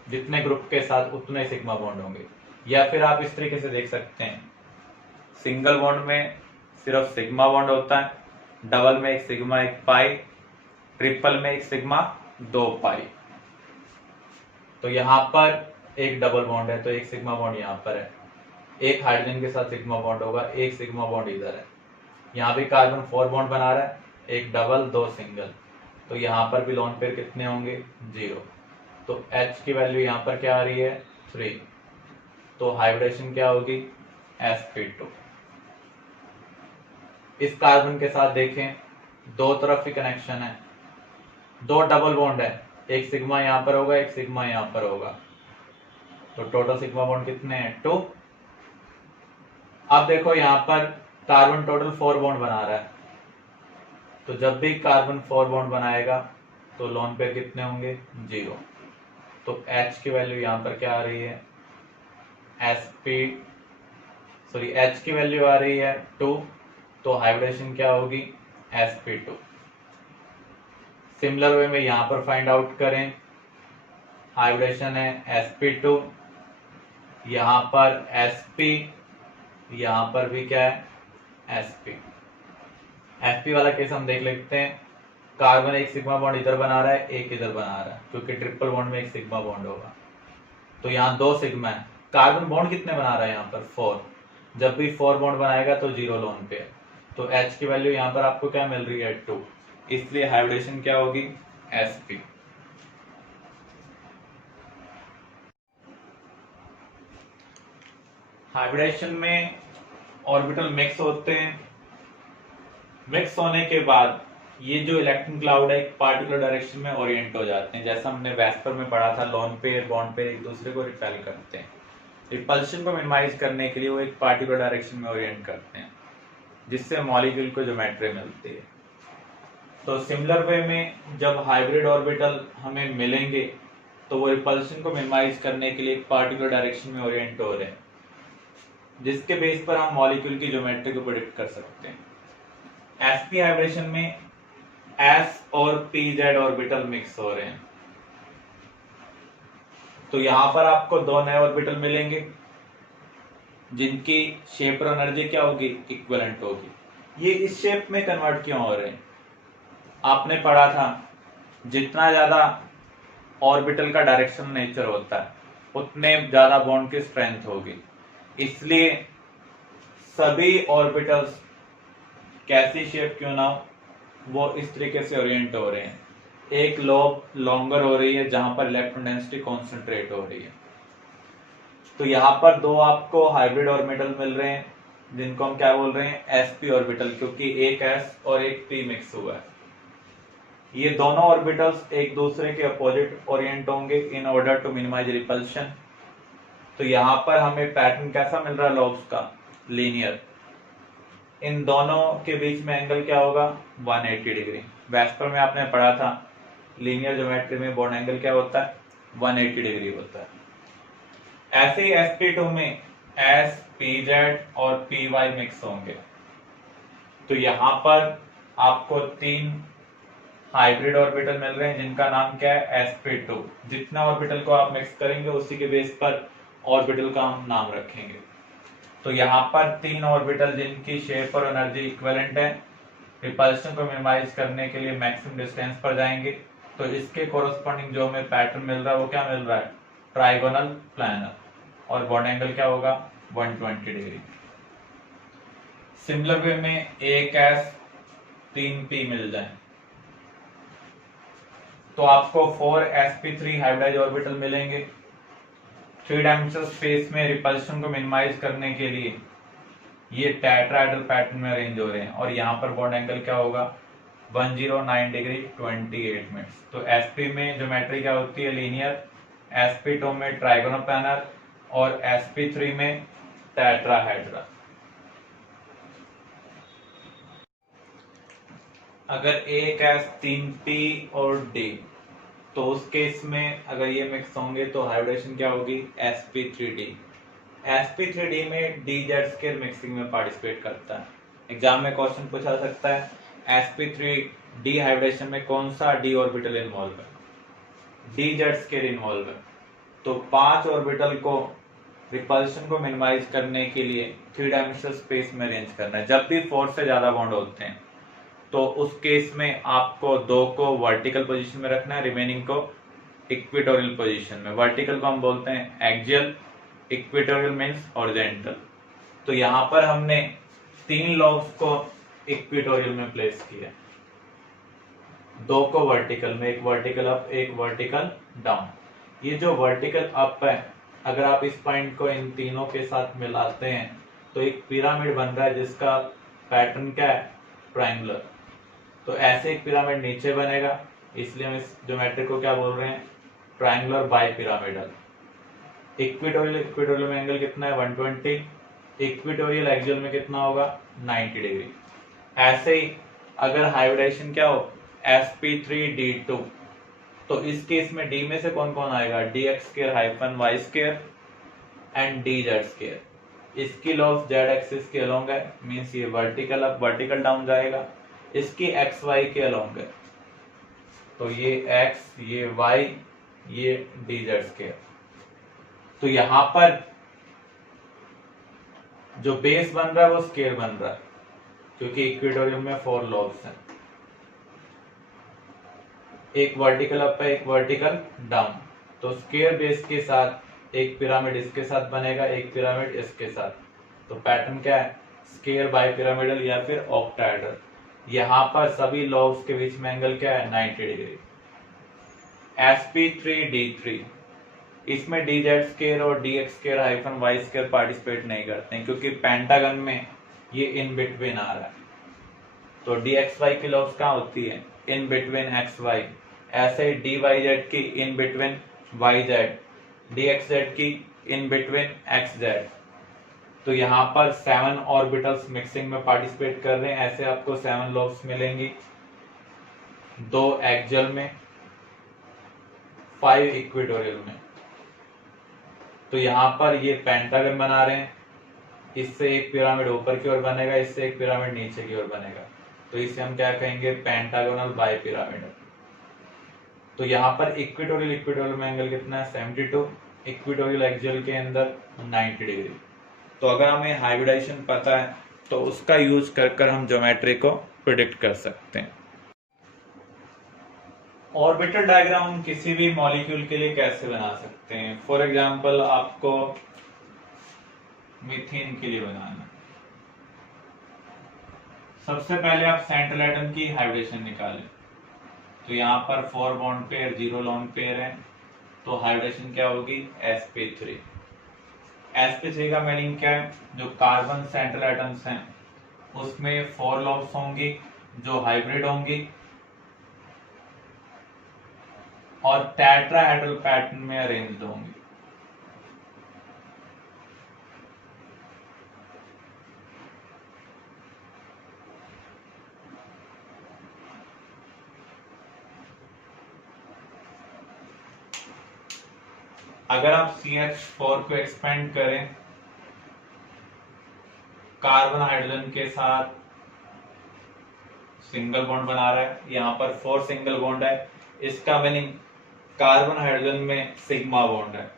जितने ग्रुप के साथ उतने सिग्मा बॉन्ड होंगे। या फिर आप इस तरीके से देख सकते हैं, सिंगल बॉन्ड में सिर्फ सिग्मा बॉन्ड होता है, डबल में एक सिग्मा एक पाई, ट्रिपल में एक सिग्मा 2 पाई। तो यहां पर एक डबल बॉन्ड है तो एक सिग्मा बॉन्ड यहां पर है, एक हाइड्रोजन के साथ सिग्मा बॉन्ड होगा, एक सिग्मा बॉन्ड इधर है। यहाँ भी कार्बन 4 बॉन्ड बना रहा है, एक डबल 2 सिंगल, तो यहाँ पर भी लोन पेयर कितने होंगे 0। तो H की वैल्यू यहाँ पर क्या आ रही है 3, तो हाइब्रिडेशन क्या होगी sp2। इस कार्बन के साथ देखें, दो तरफ ही कनेक्शन है, 2 डबल बॉन्ड है, एक सिग्मा यहाँ पर होगा एक सिग्मा यहाँ पर होगा, तो टोटल सिग्मा बॉन्ड कितने हैं 2। अब देखो यहाँ पर कार्बन टोटल 4 बॉन्ड बना रहा है, तो जब भी कार्बन 4 बॉन्ड बनाएगा तो लोन पेयर कितने होंगे 0। तो H की वैल्यू यहाँ पर क्या आ रही है H की वैल्यू आ रही है 2, तो हाइब्रिडेशन क्या होगी sp2। सिमिलर वे में यहां पर फाइंड आउट करें, हाइब्रिडेशन है sp2, यहां पर sp, यहां पर भी क्या है sp वाला केस हम देख लेते हैं। कार्बन एक सिग्मा बॉन्ड इधर बना रहा है, एक इधर बना रहा है, क्योंकि ट्रिपल बॉन्ड में एक सिग्मा बॉन्ड होगा, तो यहाँ 2 सिग्मा है। कार्बन बॉन्ड कितने बना रहा है यहाँ पर 4, जब भी 4 बॉन्ड बनाएगा तो 0 लोन पे है, तो H की वैल्यू यहाँ पर आपको क्या मिल रही है 2, इसलिए हाइब्रिडेशन क्या होगी sp। हाइब्रिडेशन में ऑर्बिटल मिक्स होते हैं, मिक्स होने के बाद ये जो इलेक्ट्रॉन क्लाउड है एक पार्टिकुलर डायरेक्शन में ओरिएंट हो जाते हैं, जैसा हमने वेस्पर में पढ़ा था, लोन पेयर बॉन्ड पेयर एक दूसरे को रिपेल करते हैं। रिपल्शन को मिनिमाइज करने के लिए वो एक पार्टिकुलर डायरेक्शन में ओरिएंट करते हैं, जिससे मॉलिक्यूल को ज्योमेट्री मिलती है। तो सिमिलर वे में जब हाइब्रिड ऑर्बिटल हमें मिलेंगे तो वो रिपल्शन को मिनिमाइज करने के लिए एक पार्टिकुलर डायरेक्शन में ओरिएंट हो रहे हैं, जिसके बेस पर हम मॉलिक्यूल की ज्योमेट्री को प्रेडिक्ट कर सकते हैं। sp हाइब्रिडेशन में s और pz ऑर्बिटल मिक्स हो रहे हैं, तो यहां पर आपको 2 नए ऑर्बिटल मिलेंगे जिनकी शेप और एनर्जी क्या होगी इक्विवेलेंट होगी। ये इस शेप में कन्वर्ट क्यों हो रहे हैं, आपने पढ़ा था जितना ज्यादा ऑर्बिटल का डायरेक्शन नेचर होता है उतने ज्यादा बॉन्ड की स्ट्रेंथ होगी, इसलिए सभी ऑर्बिटल्स कैसी शेप क्यों ना हो वो इस तरीके से ओरिएंट हो रहे हैं। एक लोब लॉन्गर हो रही है जहां पर इलेक्ट्रॉन डेंसिटी कॉन्सेंट्रेट हो रही है, तो यहाँ पर 2 आपको हाइब्रिड ऑर्बिटल मिल रहे हैं जिनको हम क्या बोल रहे हैं sp ऑर्बिटल, क्योंकि एक s और एक p मिक्स हुआ है। ये दोनों ऑर्बिटल्स एक दूसरे के अपोजिट ओरिएंट होंगे in order to minimise repulsion. तो यहाँ पर हमें पैटर्न कैसा मिल रहा है लॉब्स का लीनियर, इन दोनों के बीच में एंगल क्या होगा 180 डिग्री। वेस्पर में आपने पढ़ा था लीनियर ज्योमेट्री में बॉन्ड एंगल क्या होता है 180 डिग्री होता है। ऐसे ही sp2 में s, pz और py मिक्स होंगे, तो यहाँ पर आपको 3 हाइब्रिड ऑर्बिटल मिल रहे हैं जिनका नाम क्या है sp2। जितना ऑर्बिटल को आप मिक्स करेंगे उसी के बेस पर ऑर्बिटल का हम नाम रखेंगे। तो यहाँ पर 3 ऑर्बिटल जिनकी शेप और एनर्जी इक्विवेलेंट है, रिपल्शन को मिनिमाइज करने के लिए मैक्सिमम डिस्टेंस पर जाएंगे, तो इसके कोरस्पॉन्डिंग जो हमें पैटर्न मिल रहा है वो क्या मिल रहा है ट्राइगोनल प्लानर, और बॉन्ड एंगल क्या होगा 120 डिग्री। सिमिलर वे में एक s 3p मिल जाए तो आपको 4 sp3 हाइब्रिडाइज ऑर्बिटल मिलेंगे। 3 डायमेंशनल स्पेस में रिपल्शन को मिनिमाइज करने के लिए ये टेट्राहेड्रल पैटर्न में अरेंज हो रहे हैं, और यहाँ पर बॉन्ड एंगल क्या होगा 109 डिग्री 28 मिनट्स। तो sp में ज्योमेट्री क्या होती है लीनियर, sp2 में ट्राइगोनल प्लानर और sp3 में टेट्राहेड्रल। अगर एक s 3p और d, तो उस केस में अगर ये मिक्स होंगे तो हाइब्रिडेशन क्या होगी sp3d। sp3d में dz स्केयर मिक्सिंग में पार्टिसिपेट करता है। एग्जाम में क्वेश्चन पूछा सकता है sp3d हाइब्रिडेशन में कौन सा d ऑर्बिटल इन्वॉल्व है, dz स्केयर इन्वॉल्व है। तो 5 ऑर्बिटल को रिपल्शन को मिनिमाइज करने के लिए 3 डायमेंशनल स्पेस में अरेंज करना है। जब भी 4 से ज्यादा बॉन्ड होते हैं तो उस केस में आपको 2 को वर्टिकल पोजीशन में रखना है, रिमेनिंग को इक्वेटोरियल पोजीशन में। वर्टिकल को हम बोलते हैं एक्सियल, इक्वेटोरियल मींस हॉरिजॉन्टल। तो यहाँ पर हमने 3 लॉब्स को इक्वेटोरियल में प्लेस किया, 2 को वर्टिकल में, एक वर्टिकल अप एक वर्टिकल डाउन। ये जो वर्टिकल अप है अगर आप इस पॉइंट को इन तीनों के साथ मिलाते हैं तो एक पिरामिड बन रहा है जिसका पैटर्न क्या है ट्रायंगुलर। तो ऐसे एक पिरामिड नीचे बनेगा, इसलिए हम इस ज्योमेट्री को क्या बोल रहे हैं ट्रायंगुलर बाई पिरामिडल। इक्वेटोरियल में एंगल कितना है 120, इक्वेटोरियल एक्सियल में कितना होगा 90 डिग्री। ऐसे ही अगर हाइब्रिडेशन क्या हो sp3d2, तो इस केस में d में से कौन कौन आएगा dx square hyphen y square and D Z square. इसकी लॉस जेड एक्सिस के अलोंग है, मीन्स ये वर्टिकल अप वर्टिकल डाउन जाएगा, इसकी एक्स वाई के अलोंग है, तो ये एक्स ये वाई ये डी जेड स्केयर। तो यहां पर जो बेस बन रहा है वो स्केयर बन रहा है, क्योंकि इक्वेटोरियल में 4 लॉब्स हैं, एक वर्टिकल अप है एक वर्टिकल डाउन। तो स्केयर बेस के साथ एक पिरामिड इसके साथ बनेगा, एक पिरामिड इसके साथ। तो पैटर्न क्या है, स्केयर बाई पिरामिडल या फिर ऑक्टाहेड्रल। यहां पर सभी लॉब्स के बीच में एंगल क्या है, 90 डिग्री। sp3d3 इसमें डी जेड स्केयर और D X square hyphen Y square participate नहीं करते हैं, क्योंकि पेंटागन में ये इन बिटवीन आ रहा है। तो डी एक्स वाई की लॉब्स कहाँ होती है, इन बिटवीन एक्स वाई। ऐसे डी वाई जेड की in between Y Z, D X Z की इन बिटवीन एक्स जेड। तो यहाँ पर 7 ऑर्बिटल्स मिक्सिंग में पार्टिसिपेट कर रहे हैं, ऐसे आपको 7 लॉब्स मिलेंगी, 2 एक्सियल में 5 इक्वेटोरियल में। तो यहाँ पर ये पेंटागन बना रहे हैं, इससे एक पिरामिड ऊपर की ओर बनेगा, इससे एक पिरामिड नीचे की ओर बनेगा, तो इसे हम क्या कहेंगे, पेंटागोनल बाई पिरामिडल। तो यहाँ पर इक्वेटोरियल इक्वेटोरियल में एंगल कितना है, 72, इक्वेटोरियल एक्सियल के अंदर 90 डिग्री। तो अगर हमें हाइब्रिडाइजेशन पता है तो उसका यूज कर हम ज्योमेट्री को प्रिडिक्ट कर सकते हैं। ऑर्बिटल डायग्राम हम किसी भी मॉलिक्यूल के लिए कैसे बना सकते हैं। फॉर एग्जांपल आपको मीथेन के लिए बनाना, सबसे पहले आप सेंट्रल एटम की हाइब्रिडेशन निकालें। तो यहाँ पर 4 बॉन्ड पेयर 0 लोन पेयर है, तो हाइब्रिडेशन क्या होगी, sp3। sp3 का मीनिंग क्या है, जो कार्बन सेंट्रल एटम्स हैं उसमें 4 लॉब्स होंगी जो हाइब्रिड होंगी और टेट्राहेड्रल पैटर्न में अरेंज्ड होंगी। अगर आप CH4 को एक्सपेंड करें कार्बन हाइड्रोजन के साथ सिंगल बॉन्ड बना रहा है, यहाँ पर 4 सिंगल बॉन्ड है, इसका मीनिंग कार्बन हाइड्रोजन में सिग्मा बॉन्ड है।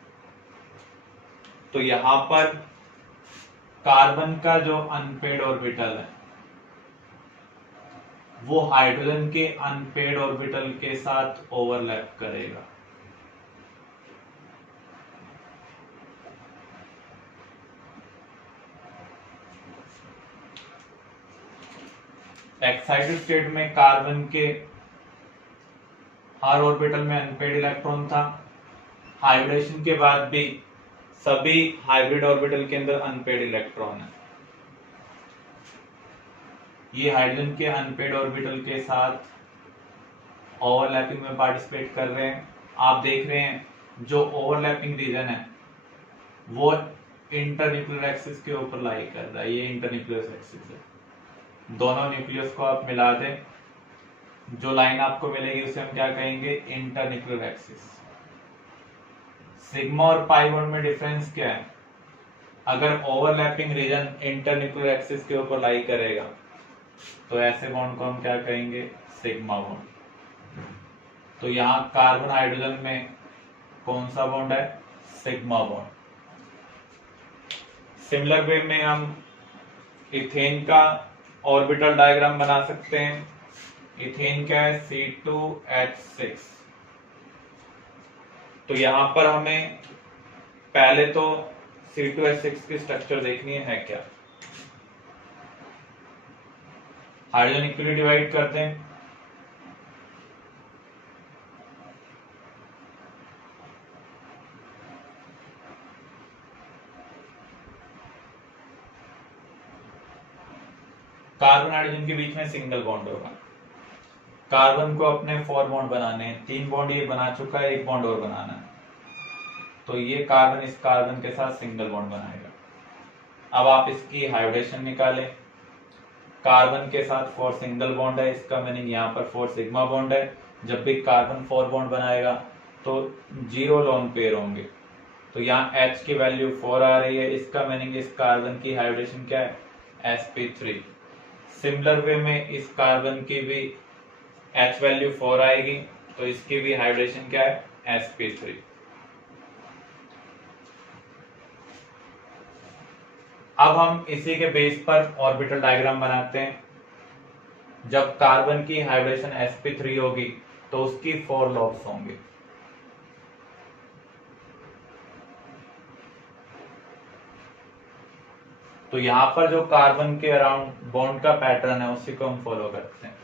तो यहां पर कार्बन का जो अनपेड ऑर्बिटल है वो हाइड्रोजन के अनपेड ऑर्बिटल के साथ ओवरलैप करेगा। एक्साइटेड स्टेट में कार्बन के हर ऑर्बिटल में अनपेड इलेक्ट्रॉन था, हाइब्रिडेशन के बाद भी सभी हाइब्रिड ऑर्बिटल के अंदर अनपेड इलेक्ट्रॉन है। ये हाइड्रोजन के अनपेड ऑर्बिटल के साथ ओवरलैपिंग में पार्टिसिपेट कर रहे हैं। आप देख रहे हैं जो ओवरलैपिंग रीजन है वो इंटरन्यूक्लियर एक्सिस के ऊपर लाई कर रहा है, ये इंटरन्यूक्लियर एक्सिस है। दोनों न्यूक्लियस को आप मिला दें, जो लाइन आपको मिलेगी उसे हम क्या कहेंगे, इंटरन्यूक्लियर एक्सिस। सिग्मा और पाई बॉन्ड में डिफरेंस क्या है, अगर ओवरलैपिंग रीजन इंटरन्यूक्लियर एक्सिस के ऊपर लाई करेगा तो ऐसे बॉन्ड को हम क्या कहेंगे, सिग्मा बॉन्ड। तो यहाँ कार्बन हाइड्रोजन में कौन सा बॉन्ड है, सिग्मा बॉन्ड। सिमिलर वे में हम इथेन का ऑर्बिटल डायग्राम बना सकते हैं। इथेन क्या है, C2H6। तो यहां पर हमें पहले तो C2H6 की स्ट्रक्चर देखनी है क्या। हाइड्रोजन इक्वली डिवाइड करते हैं, कार्बन हाइड्रोजन के बीच में सिंगल बॉन्ड होगा। कार्बन को अपने 4 बॉन्ड बनाने हैं, 3 बॉन्ड ये बना चुका है, 1 बॉन्ड और बनाना है। तो ये कार्बन इस कार्बन के साथ सिंगल बॉन्ड बनाएगा। अब आप इसकी हाइब्रिडेशन निकालें, कार्बन के साथ 4 सिंगल बॉन्ड है, इसका मीनिंग यहाँ पर 4 सिग्मा बॉन्ड है। जब भी कार्बन 4 बॉन्ड बनाएगा तो 0 लोन पेयर होंगे, तो यहाँ H की वैल्यू 4 आ रही है, इसका मीनिंग इस कार्बन की हाइब्रिडेशन क्या है, sp3। सिमिलर वे में इस कार्बन की भी H वैल्यू 4 आएगी, तो इसकी भी हाइब्रिडेशन क्या है, sp3। अब हम इसी के बेस पर ऑर्बिटल डायग्राम बनाते हैं। जब कार्बन की हाइब्रिडेशन sp3 होगी तो उसकी 4 लॉब्स होंगे। तो यहां पर जो कार्बन के अराउंड बॉन्ड का पैटर्न है उसी को हम फॉलो करते हैं।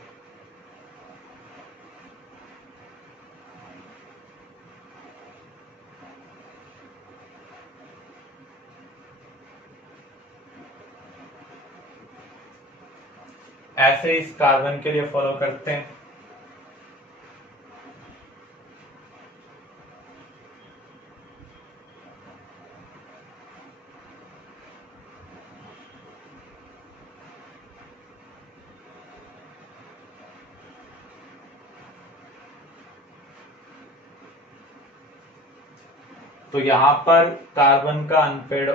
ऐसे इस कार्बन के लिए फॉलो करते हैं। तो यहां पर कार्बन का अनपेड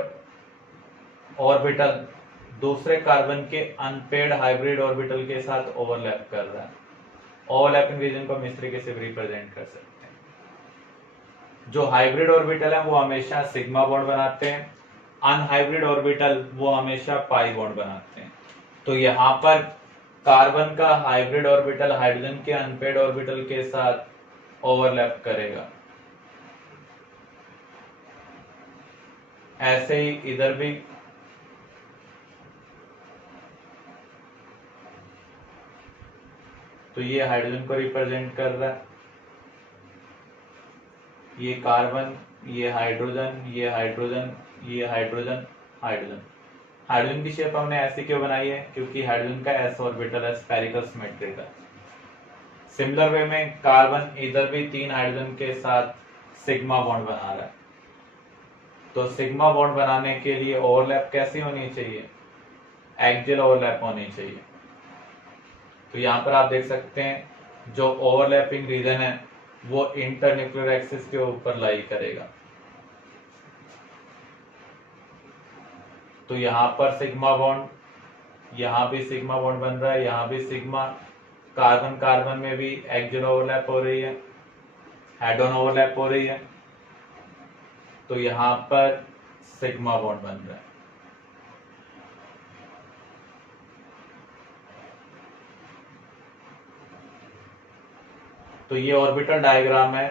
ऑर्बिटल दूसरे कार्बन के अनपेड हाइब्रिड ऑर्बिटल के साथ ओवरलैप कर रहा है। ओवरलैपिंग रीजन को हम इस तरीके से रिप्रेजेंट कर सकते हैं। जो हाइब्रिड ऑर्बिटल है वो हमेशा सिग्मा बॉन्ड बनाते हैं, अनहाइब्रिड ऑर्बिटल वो हमेशा पाई बॉन्ड बनाते हैं। तो यहाँ पर कार्बन का हाइब्रिड ऑर्बिटल हाइड्रोजन के अनपेड ऑर्बिटल के साथ ओवरलैप करेगा। ऐसे ही इधर भी तो ये हाइड्रोजन को रिप्रेजेंट कर रहा है, ये कार्बन, ये हाइड्रोजन, ये हाइड्रोजन, ये हाइड्रोजन, हाइड्रोजन। हाइड्रोजन की शेप हमने ऐसी क्यों बनाई है, क्योंकि हाइड्रोजन का एस ऑर्बिटल है स्फेरिकल सिमेट्री का। सिमिलर वे में कार्बन इधर भी 3 हाइड्रोजन के साथ सिग्मा बॉन्ड बना रहा है। तो सिग्मा बॉन्ड बनाने के लिए ओवरलैप कैसी होनी चाहिए, एक्सियल ओवरलैप होनी चाहिए। तो यहाँ पर आप देख सकते हैं जो ओवरलैपिंग रीजन है वो इंटरन्यूक्लियर एक्सिस के ऊपर लाई करेगा। तो यहाँ पर सिग्मा बॉन्ड, यहाँ भी सिग्मा बॉन्ड बन रहा है, यहाँ भी सिग्मा, कार्बन कार्बन में भी एक्सियल ओवरलैप हो रही है, हेड ऑन ओवरलैप हो रही है। तो यहाँ पर सिग्मा बॉन्ड बन रहा है। तो ये ऑर्बिटल डायग्राम है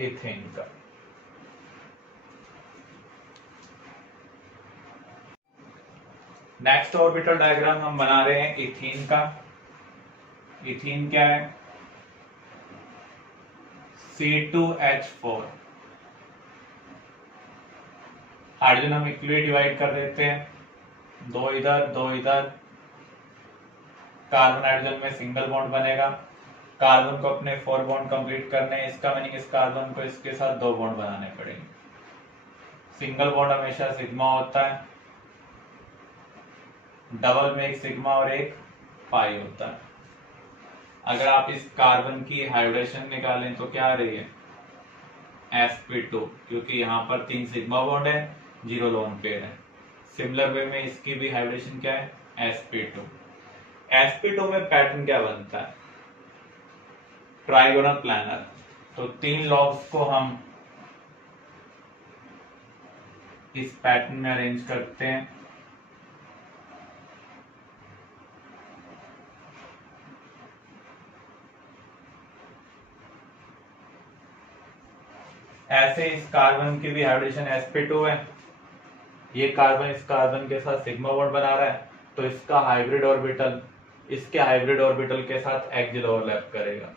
इथेन का। नेक्स्ट ऑर्बिटल डायग्राम हम बना रहे हैं इथीन का। इथीन क्या है, C2H4। हाइड्रोजन हम इक्वली डिवाइड कर देते हैं, 2 इधर 2 इधर। कार्बन हाइड्रोजन में सिंगल बॉन्ड बनेगा, कार्बन को अपने 4 बॉन्ड कंप्लीट करने हैं, इसका मीनिंग इस कार्बन को इसके साथ 2 बॉन्ड बनाने पड़ेंगे। सिंगल बॉन्ड हमेशा सिग्मा होता है, डबल में एक सिग्मा और एक पाई होता है। अगर आप इस कार्बन की हाइब्रिडेशन निकालें तो क्या आ रही है, sp2, क्योंकि यहाँ पर 3 सिग्मा बॉन्ड है, 0 लोन पेयर है। सिमिलर वे में इसकी भी हाइब्रिडेशन क्या है, sp2। sp2 में पैटर्न क्या बनता है, ट्राइगोनल प्लानर। तो 3 लॉब्स को हम इस पैटर्न में अरेंज करते हैं। ऐसे इस कार्बन की भी हाइब्रिडेशन sp2 है, ये कार्बन इस कार्बन के साथ सिग्मा बॉन्ड बना रहा है, तो इसका हाइब्रिड ऑर्बिटल इसके हाइब्रिड ऑर्बिटल के साथ एक्सियल ओवरलैप करेगा।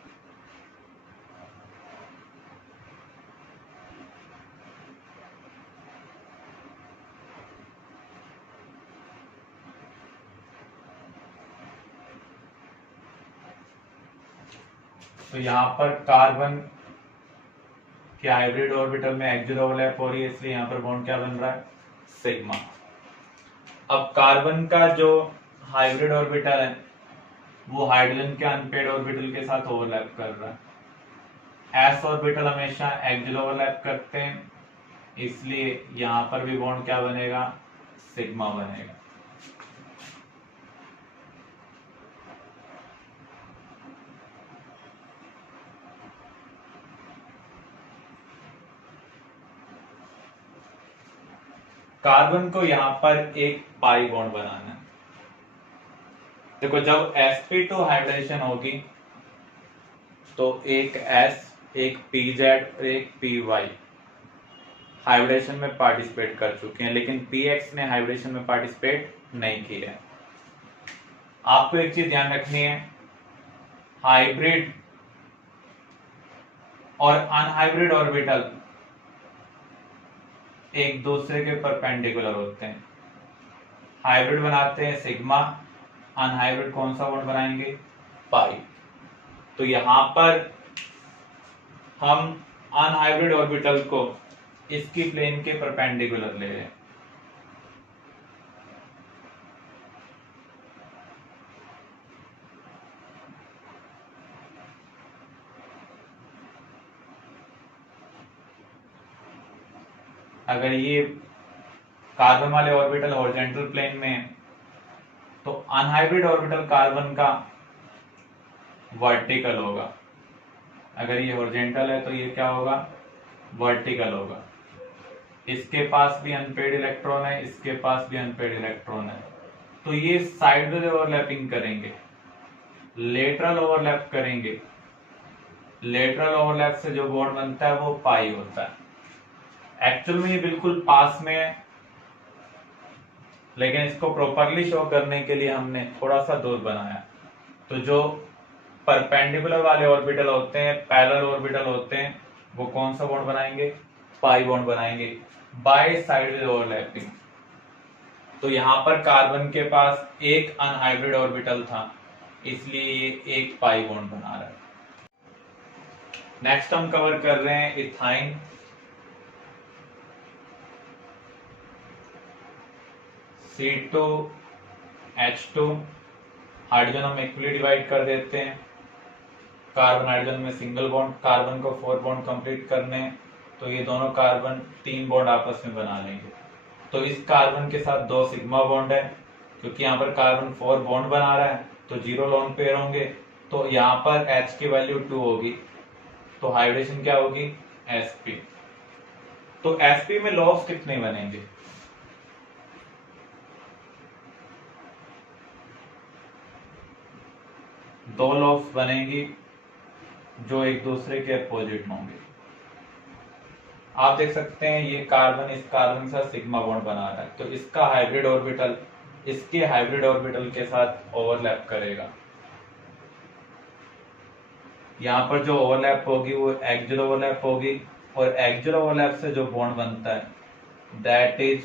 तो यहाँ पर कार्बन के हाइब्रिड ऑर्बिटल में एक्सियल ओवरलैप हो रही है, इसलिए यहाँ पर बॉन्ड क्या बन रहा है, सिग्मा। अब कार्बन का जो हाइब्रिड ऑर्बिटल है वो हाइड्रोजन के अनपेड ऑर्बिटल के साथ ओवरलैप कर रहा है। एस ऑर्बिटल हमेशा एक्सियल ओवरलैप करते हैं, इसलिए यहां पर भी बॉन्ड क्या बनेगा, सिग्मा बनेगा। कार्बन को यहां पर एक पाई बॉन्ड बनाना है। देखो जब sp2 हाइब्रिडेशन होगी तो एक s, एक pz और एक py हाइब्रिडेशन में पार्टिसिपेट कर चुके हैं, लेकिन px ने हाइब्रिडेशन में पार्टिसिपेट नहीं किया है। आपको एक चीज ध्यान रखनी है, हाइब्रिड और अनहाइब्रिड ऑर्बिटल एक दूसरे के परपेंडिकुलर होते हैं। हाइब्रिड बनाते हैं सिग्मा, अनहाइब्रिड कौन सा बॉन्ड बनाएंगे, पाई। तो यहां पर हम अनहाइब्रिड ऑर्बिटल को इसकी प्लेन के परपेंडिकुलर ले रहे हैं। अगर ये कार्बन वाले ऑर्बिटल हॉरिजॉन्टल प्लेन में है तो अनहाइब्रिड ऑर्बिटल कार्बन का वर्टिकल होगा। अगर ये हॉरिजॉन्टल है तो ये क्या होगा, वर्टिकल होगा। इसके पास भी अनपेयर्ड इलेक्ट्रॉन है, इसके पास भी अनपेयर्ड इलेक्ट्रॉन है, तो ये साइडवेज ओवरलैपिंग करेंगे, लेटरल ओवरलैप करेंगे। लेटरल ओवरलैप से जो बॉन्ड बनता है वो पाई होता है। एक्चुअल में ये बिल्कुल पास में है, लेकिन इसको प्रॉपरली शो करने के लिए हमने थोड़ा सा दूर बनाया। तो जो परपेंडिकुलर वाले ऑर्बिटल होते हैं, पैरेलल ऑर्बिटल होते हैं, वो कौन सा बॉन्ड बनाएंगे, पाई बॉन्ड बनाएंगे बाय साइडवेज ओवरलैपिंग। तो यहां पर कार्बन के पास एक अनहाइब्रिड ऑर्बिटल था, इसलिए ये एक पाई बॉन्ड बना रहा है। नेक्स्ट हम कवर कर रहे हैं इथाइन। C2H2 हाइड्रोजन हम इक्वली डिवाइड कर देते हैं। कार्बन हाइड्रोजन में सिंगल बॉन्ड, कार्बन को 4 बॉन्ड कंप्लीट करने हैं, तो ये दोनों कार्बन 3 बॉन्ड आपस में बना लेंगे। तो इस कार्बन के साथ 2 सिग्मा बॉन्ड है, क्योंकि यहाँ पर कार्बन 4 बॉन्ड बना रहा है तो 0 लोन पेयर होंगे, तो यहाँ पर H की वैल्यू 2 होगी, तो हाइब्रिडेशन क्या होगी, sp। तो sp में लॉस कितने बनेंगे, दो लॉस बनेंगी जो एक दूसरे के अपोजिट होंगे। आप देख सकते हैं ये कार्बन इस कार्बन के साथ सिग्मा बॉन्ड बना रहा है, तो इसका हाइब्रिड ऑर्बिटल इसके हाइब्रिड ऑर्बिटल के साथ ओवरलैप करेगा। यहाँ पर जो ओवरलैप होगी वो एक्सियल ओवरलैप होगी, और एक्सियल ओवरलैप से जो बॉन्ड बनता है that is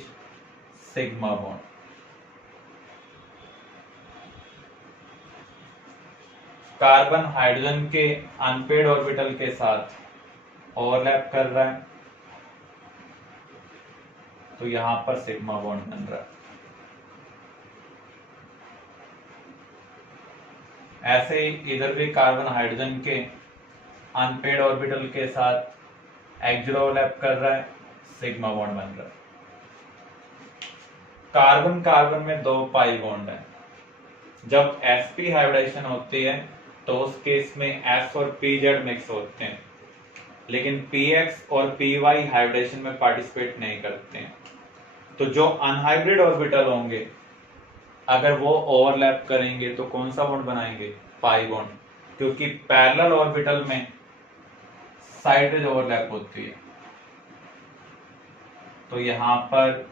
sigma bond. Carbon hydrogen के अनपेयर्ड ऑर्बिटल के साथ ओवरलैप कर रहा है, तो यहां पर सिग्मा बॉन्ड बन रहा है। ऐसे ही इधर भी कार्बन हाइड्रोजन के अनपेयर्ड ऑर्बिटल के साथ एक्सियल ओवरलैप कर रहा है, सिग्मा बॉन्ड बन रहा है। कार्बन कार्बन में 2 पाई बॉन्ड है। जब sp हाइब्रिडेशन होती है तो उस केस में s और pz मिक्स होते हैं, लेकिन px और py हाइब्रिडेशन में पार्टिसिपेट नहीं करते हैं। तो जो अनहाइब्रिड ऑर्बिटल होंगे अगर वो ओवरलैप करेंगे तो कौन सा बॉन्ड बनाएंगे, पाई बॉन्ड, क्योंकि पैरेलल ऑर्बिटल में साइडवेज ओवरलैप होती है। तो यहां पर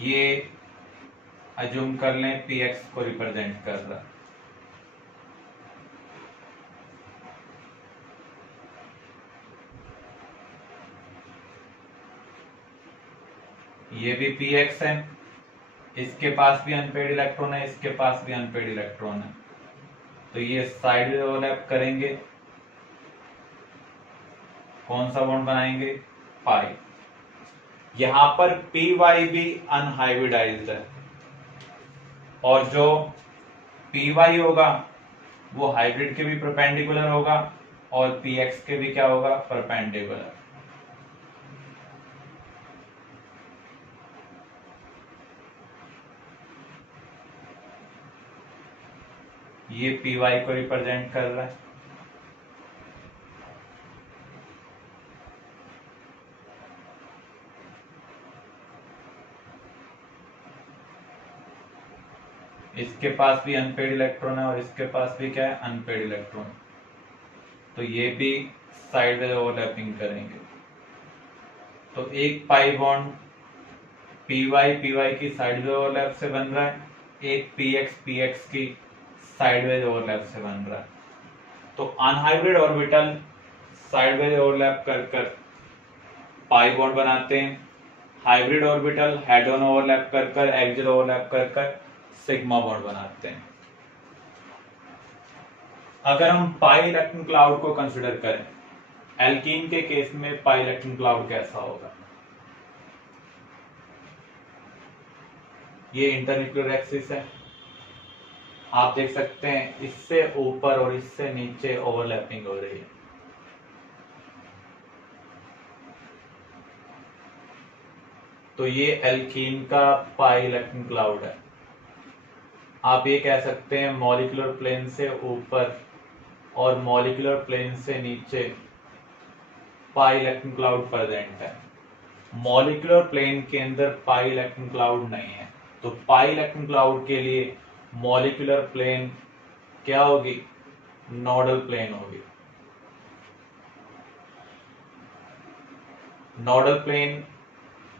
ये अज्यूम कर लें px को रिप्रेजेंट कर रहा है। ये भी px है, इसके पास भी अनपेयर्ड इलेक्ट्रॉन है, इसके पास भी अनपेयर्ड इलेक्ट्रॉन है, तो ये साइड ओवरलैप करेंगे, कौन सा बॉन्ड बनाएंगे, पाई। यहां पर py भी अनहाइब्रिडाइज्ड है, और जो py होगा वो हाइब्रिड के भी परपेंडिकुलर होगा और px के भी क्या होगा, परपेंडिकुलर। ये पी वाई को रिप्रेजेंट कर रहा है, इसके पास भी अनपेड इलेक्ट्रॉन है और इसके पास भी क्या है, अनपेड इलेक्ट्रॉन। तो ये भी साइड में ओवरलैपिंग करेंगे। तो एक पाई बॉन्ड पी वाई की साइड में ओवरलैप से बन रहा है, एक पी एक्स की साइडवेज ओवरलैप से बन रहा है। तो अनहाइब्रिड ऑर्बिटल साइडवेज ओवरलैप कर कर पाई बॉन्ड बनाते हैं, hybrid orbital head on overlap कर कर एक्सियल ओवरलैप कर कर सिग्मा बॉन्ड बनाते हैं। अगर हम पाई इलेक्ट्रॉन क्लाउड को कंसिडर करें, एल्कीन के केस में पाई इलेक्ट्रॉन क्लाउड कैसा होगा? ये इंटरन्यूक्लियर एक्सिस है, आप देख सकते हैं इससे ऊपर और इससे नीचे ओवरलैपिंग हो रही है। तो ये एल्कीन का पाई इलेक्ट्रॉन क्लाउड है। आप ये कह सकते हैं मॉलिक्यूलर प्लेन से ऊपर और मॉलिक्यूलर प्लेन से नीचे पाई इलेक्ट्रॉन क्लाउड प्रेजेंट है। मॉलिक्यूलर प्लेन के अंदर पाई इलेक्ट्रॉन क्लाउड नहीं है। तो पाई इलेक्ट्रॉन क्लाउड के लिए मॉलिक्यूलर प्लेन क्या होगी? नोडल प्लेन होगी। नोडल प्लेन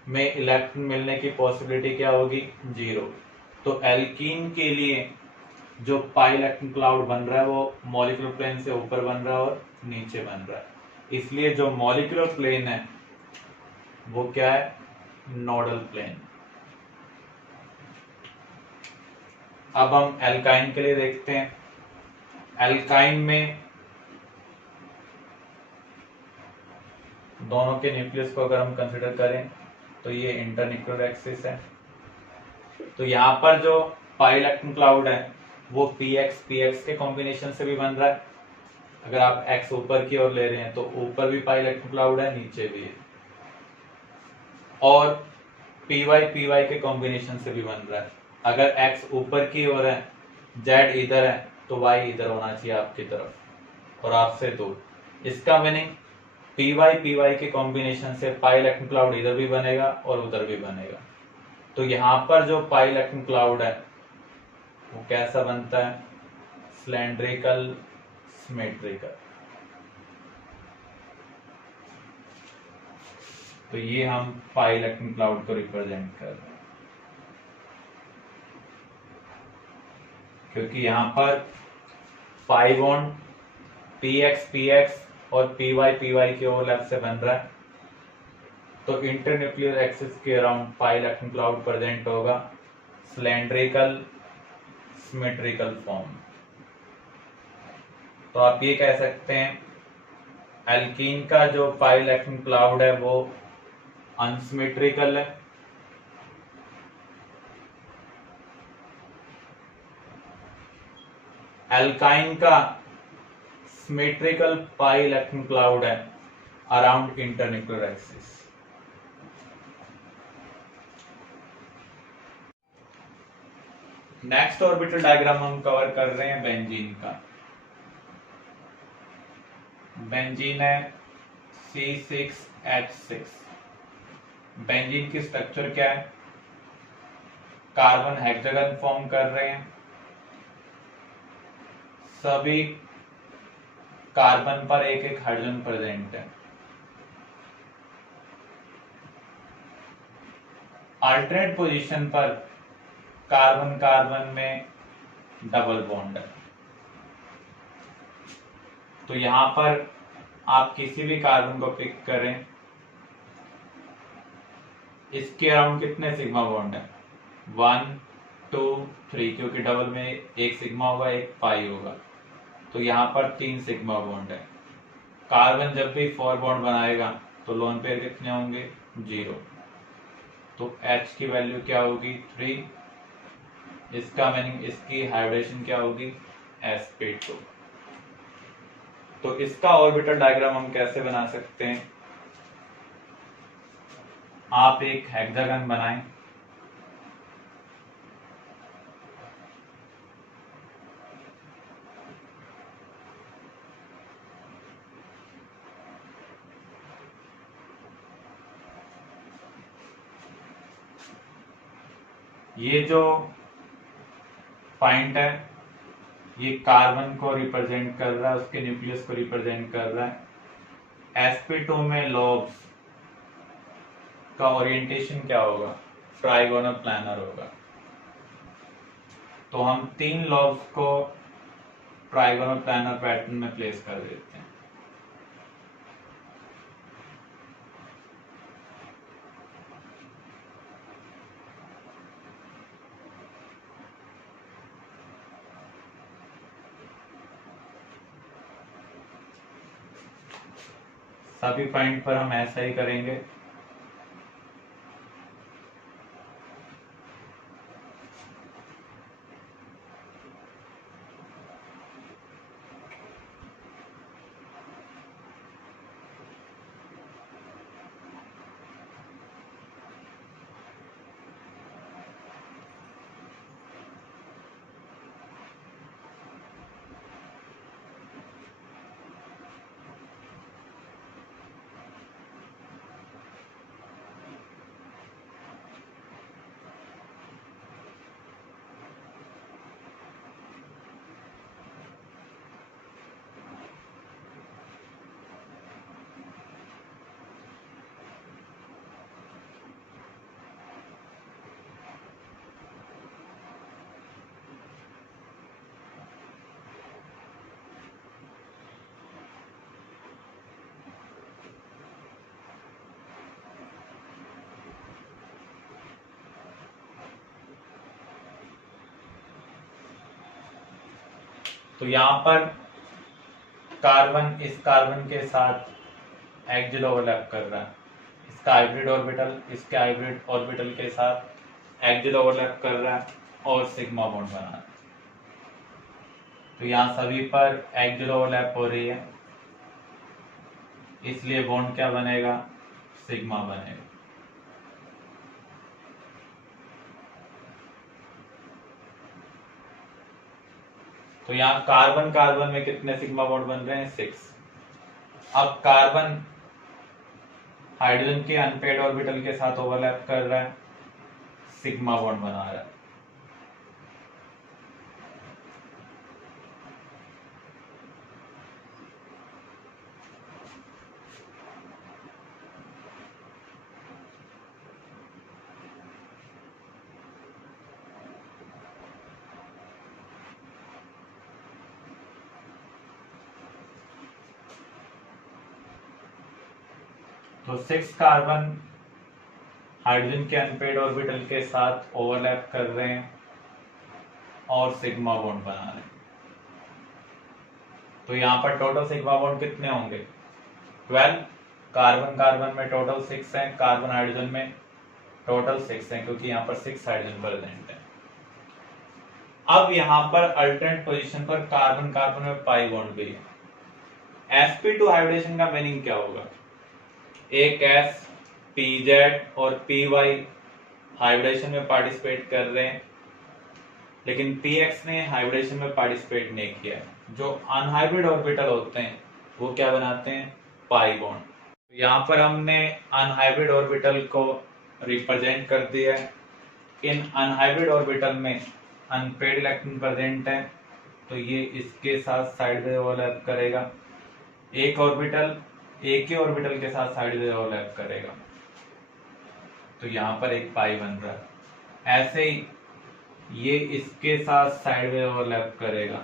में इलेक्ट्रॉन मिलने की पॉसिबिलिटी क्या होगी? 0। तो एल्कीन के लिए जो पाई इलेक्ट्रॉन क्लाउड बन रहा है वो मॉलिक्यूलर प्लेन से ऊपर बन रहा है और नीचे बन रहा है। इसलिए जो मॉलिक्यूलर प्लेन है वो क्या है? Nodal plane. अब हम एल्काइन के लिए देखते हैं। एल्काइन में दोनों के न्यूक्लियस को अगर हम कंसिडर करें तो ये इंटरन्यूक्लियर एक्सिस है। तो यहाँ पर जो पाई इलेक्ट्रॉन क्लाउड है वो पी एक्स के कॉम्बिनेशन से भी बन रहा है। अगर आप एक्स ऊपर की ओर ले रहे हैं तो ऊपर भी पाई इलेक्ट्रॉन क्लाउड है, नीचे भी है। और पी वाई के कॉम्बिनेशन से भी बन रहा है। अगर एक्स ऊपर की ओर है, जेड इधर है, तो वाई इधर होना चाहिए आपकी तरफ और आपसे दूर। इसका मीनिंग पी वाई के कॉम्बिनेशन से पाई इलेक्ट्रॉन क्लाउड इधर भी बनेगा और उधर भी बनेगा। तो यहाँ पर जो पाई इलेक्ट्रॉन क्लाउड है वो कैसा बनता है? Cylindrical, symmetrical. तो ये हम पाई इलेक्ट्रॉन क्लाउड को रिप्रेजेंट कर रहे हैं, क्योंकि यहाँ पर पाई बॉन्ड पी एक्स और पी वाई के ओवरलैप से बन रहा है। तो इंटरन्यूक्लियर एक्सिस के around pi electron cloud present होगा सिलेंड्रिकल, सिमेट्रिकल फॉर्म। तो आप ये कह सकते हैं एल्कीन का जो पाई इलेक्ट्रॉन क्लाउड है वो अनसिमेट्रिकल है, एल्काइन का सिमेट्रिकल पाई इलेक्ट्रॉन क्लाउड है around internuclear axis. Next orbital diagram हम कवर कर रहे हैं बेंजीन का। बेंजीन है C6H6। बेंजीन की स्ट्रक्चर क्या है? कार्बन हेक्सागन फॉर्म कर रहे हैं। सभी कार्बन पर एक एक हाइड्रोजन प्रेजेंट है। अल्टरनेट पोजीशन पर कार्बन कार्बन में डबल बॉन्ड है। तो यहां पर आप किसी भी कार्बन को पिक करें, इसके अराउंड कितने सिग्मा बॉन्ड है? 1 2 3, क्योंकि डबल में एक सिग्मा होगा, एक पाई होगा। तो यहाँ पर 3 सिग्मा बॉन्ड है। कार्बन जब भी 4 बॉन्ड बनाएगा तो लोन पेयर कितने होंगे? 0। तो H की वैल्यू क्या होगी? 3। इसका मीनिंग इसकी हाइब्रिडेशन क्या होगी? sp2। तो इसका ऑर्बिटल डायग्राम हम कैसे बना सकते हैं? आप एक हेक्सागन बनाएं, ये जो पॉइंट है ये कार्बन को रिप्रेजेंट कर रहा है, उसके न्यूक्लियस को रिप्रेजेंट कर रहा है। sp2 में लॉब्स का ओरिएंटेशन क्या होगा? ट्राइगोनल प्लानर होगा। तो हम 3 लॉब्स को ट्राइगोनल प्लानर पैटर्न में प्लेस कर देते हैं। सभी पॉइंट पर हम ऐसा ही करेंगे। तो यहां पर कार्बन इस कार्बन के साथ एक्सियल ओवरलैप कर रहा है, इसका हाइब्रिड ऑर्बिटल इसके हाइब्रिड ऑर्बिटल के साथ एक्सियल ओवरलैप कर रहा है और सिग्मा बॉन्ड बना रहा है। तो यहाँ सभी पर एक्सियल ओवरलैप हो रही है, इसलिए बॉन्ड क्या बनेगा? सिग्मा बनेगा। तो यहाँ कार्बन कार्बन में कितने सिग्मा बॉन्ड बन रहे हैं? 6। अब कार्बन हाइड्रोजन के अनपेड ऑर्बिटल के साथ ओवरलैप कर रहा है, सिग्मा बॉन्ड बना रहा है। तो 6 कार्बन हाइड्रोजन के अनपेड ऑर्बिटल के साथ ओवरलैप कर रहे हैं और सिग्मा बॉन्ड बना रहे हैं। तो यहाँ पर टोटल सिग्मा बॉन्ड कितने होंगे? 12। कार्बन कार्बन में टोटल 6 है, कार्बन हाइड्रोजन में टोटल 6 है, क्योंकि यहाँ पर 6 हाइड्रोजन प्रेजेंट है। अब यहाँ पर अल्टरनेट पोजीशन पर कार्बन कार्बन में पाई बॉन्ड भी है। sp2 हाइब्रिडेशन का मीनिंग क्या होगा? एक s pz और py हाइब्रिडेशन में पार्टिसिपेट कर रहे हैं, लेकिन px ने हाइब्रिडेशन में पार्टिसिपेट नहीं किया है। जो अनहाइब्रिड ऑर्बिटल होते हैं वो क्या बनाते हैं? Pi bond. यहाँ पर हमने अनहाइब्रिड ऑर्बिटल को रिप्रेजेंट कर दिया है। इन अनहाइब्रिड ऑर्बिटल में अनपेड इलेक्ट्रॉन प्रेजेंट है, तो ये इसके साथ साइडवेज ओवरलैप करेगा। एक ऑर्बिटल एक ही ऑर्बिटल के साथ साइडवेज ओवरलैप करेगा, तो यहाँ पर एक पाई बन रहा है। ऐसे ही ये इसके साथ साइडवेज ओवरलैप करेगा,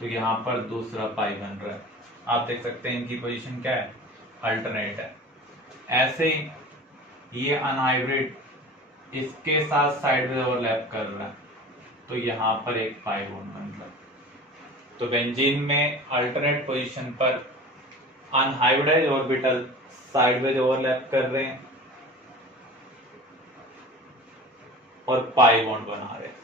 तो यहाँ पर दूसरा पाई बन रहा है। आप देख सकते हैं इनकी पोजीशन क्या है? अल्टरनेट है। ऐसे ही ये अनहाइब्रिड इसके साथ साइडवेज ओवरलैप कर रहा है, तो यहाँ पर एक पाई बॉन्ड बन रहा है। तो बेंजीन में अल्टरनेट पोजीशन पर अनहाइब्रिडाइज्ड ऑर्बिटल साइडवेज ओवरलैप कर रहे हैं और पाई बॉन्ड बना रहे हैं।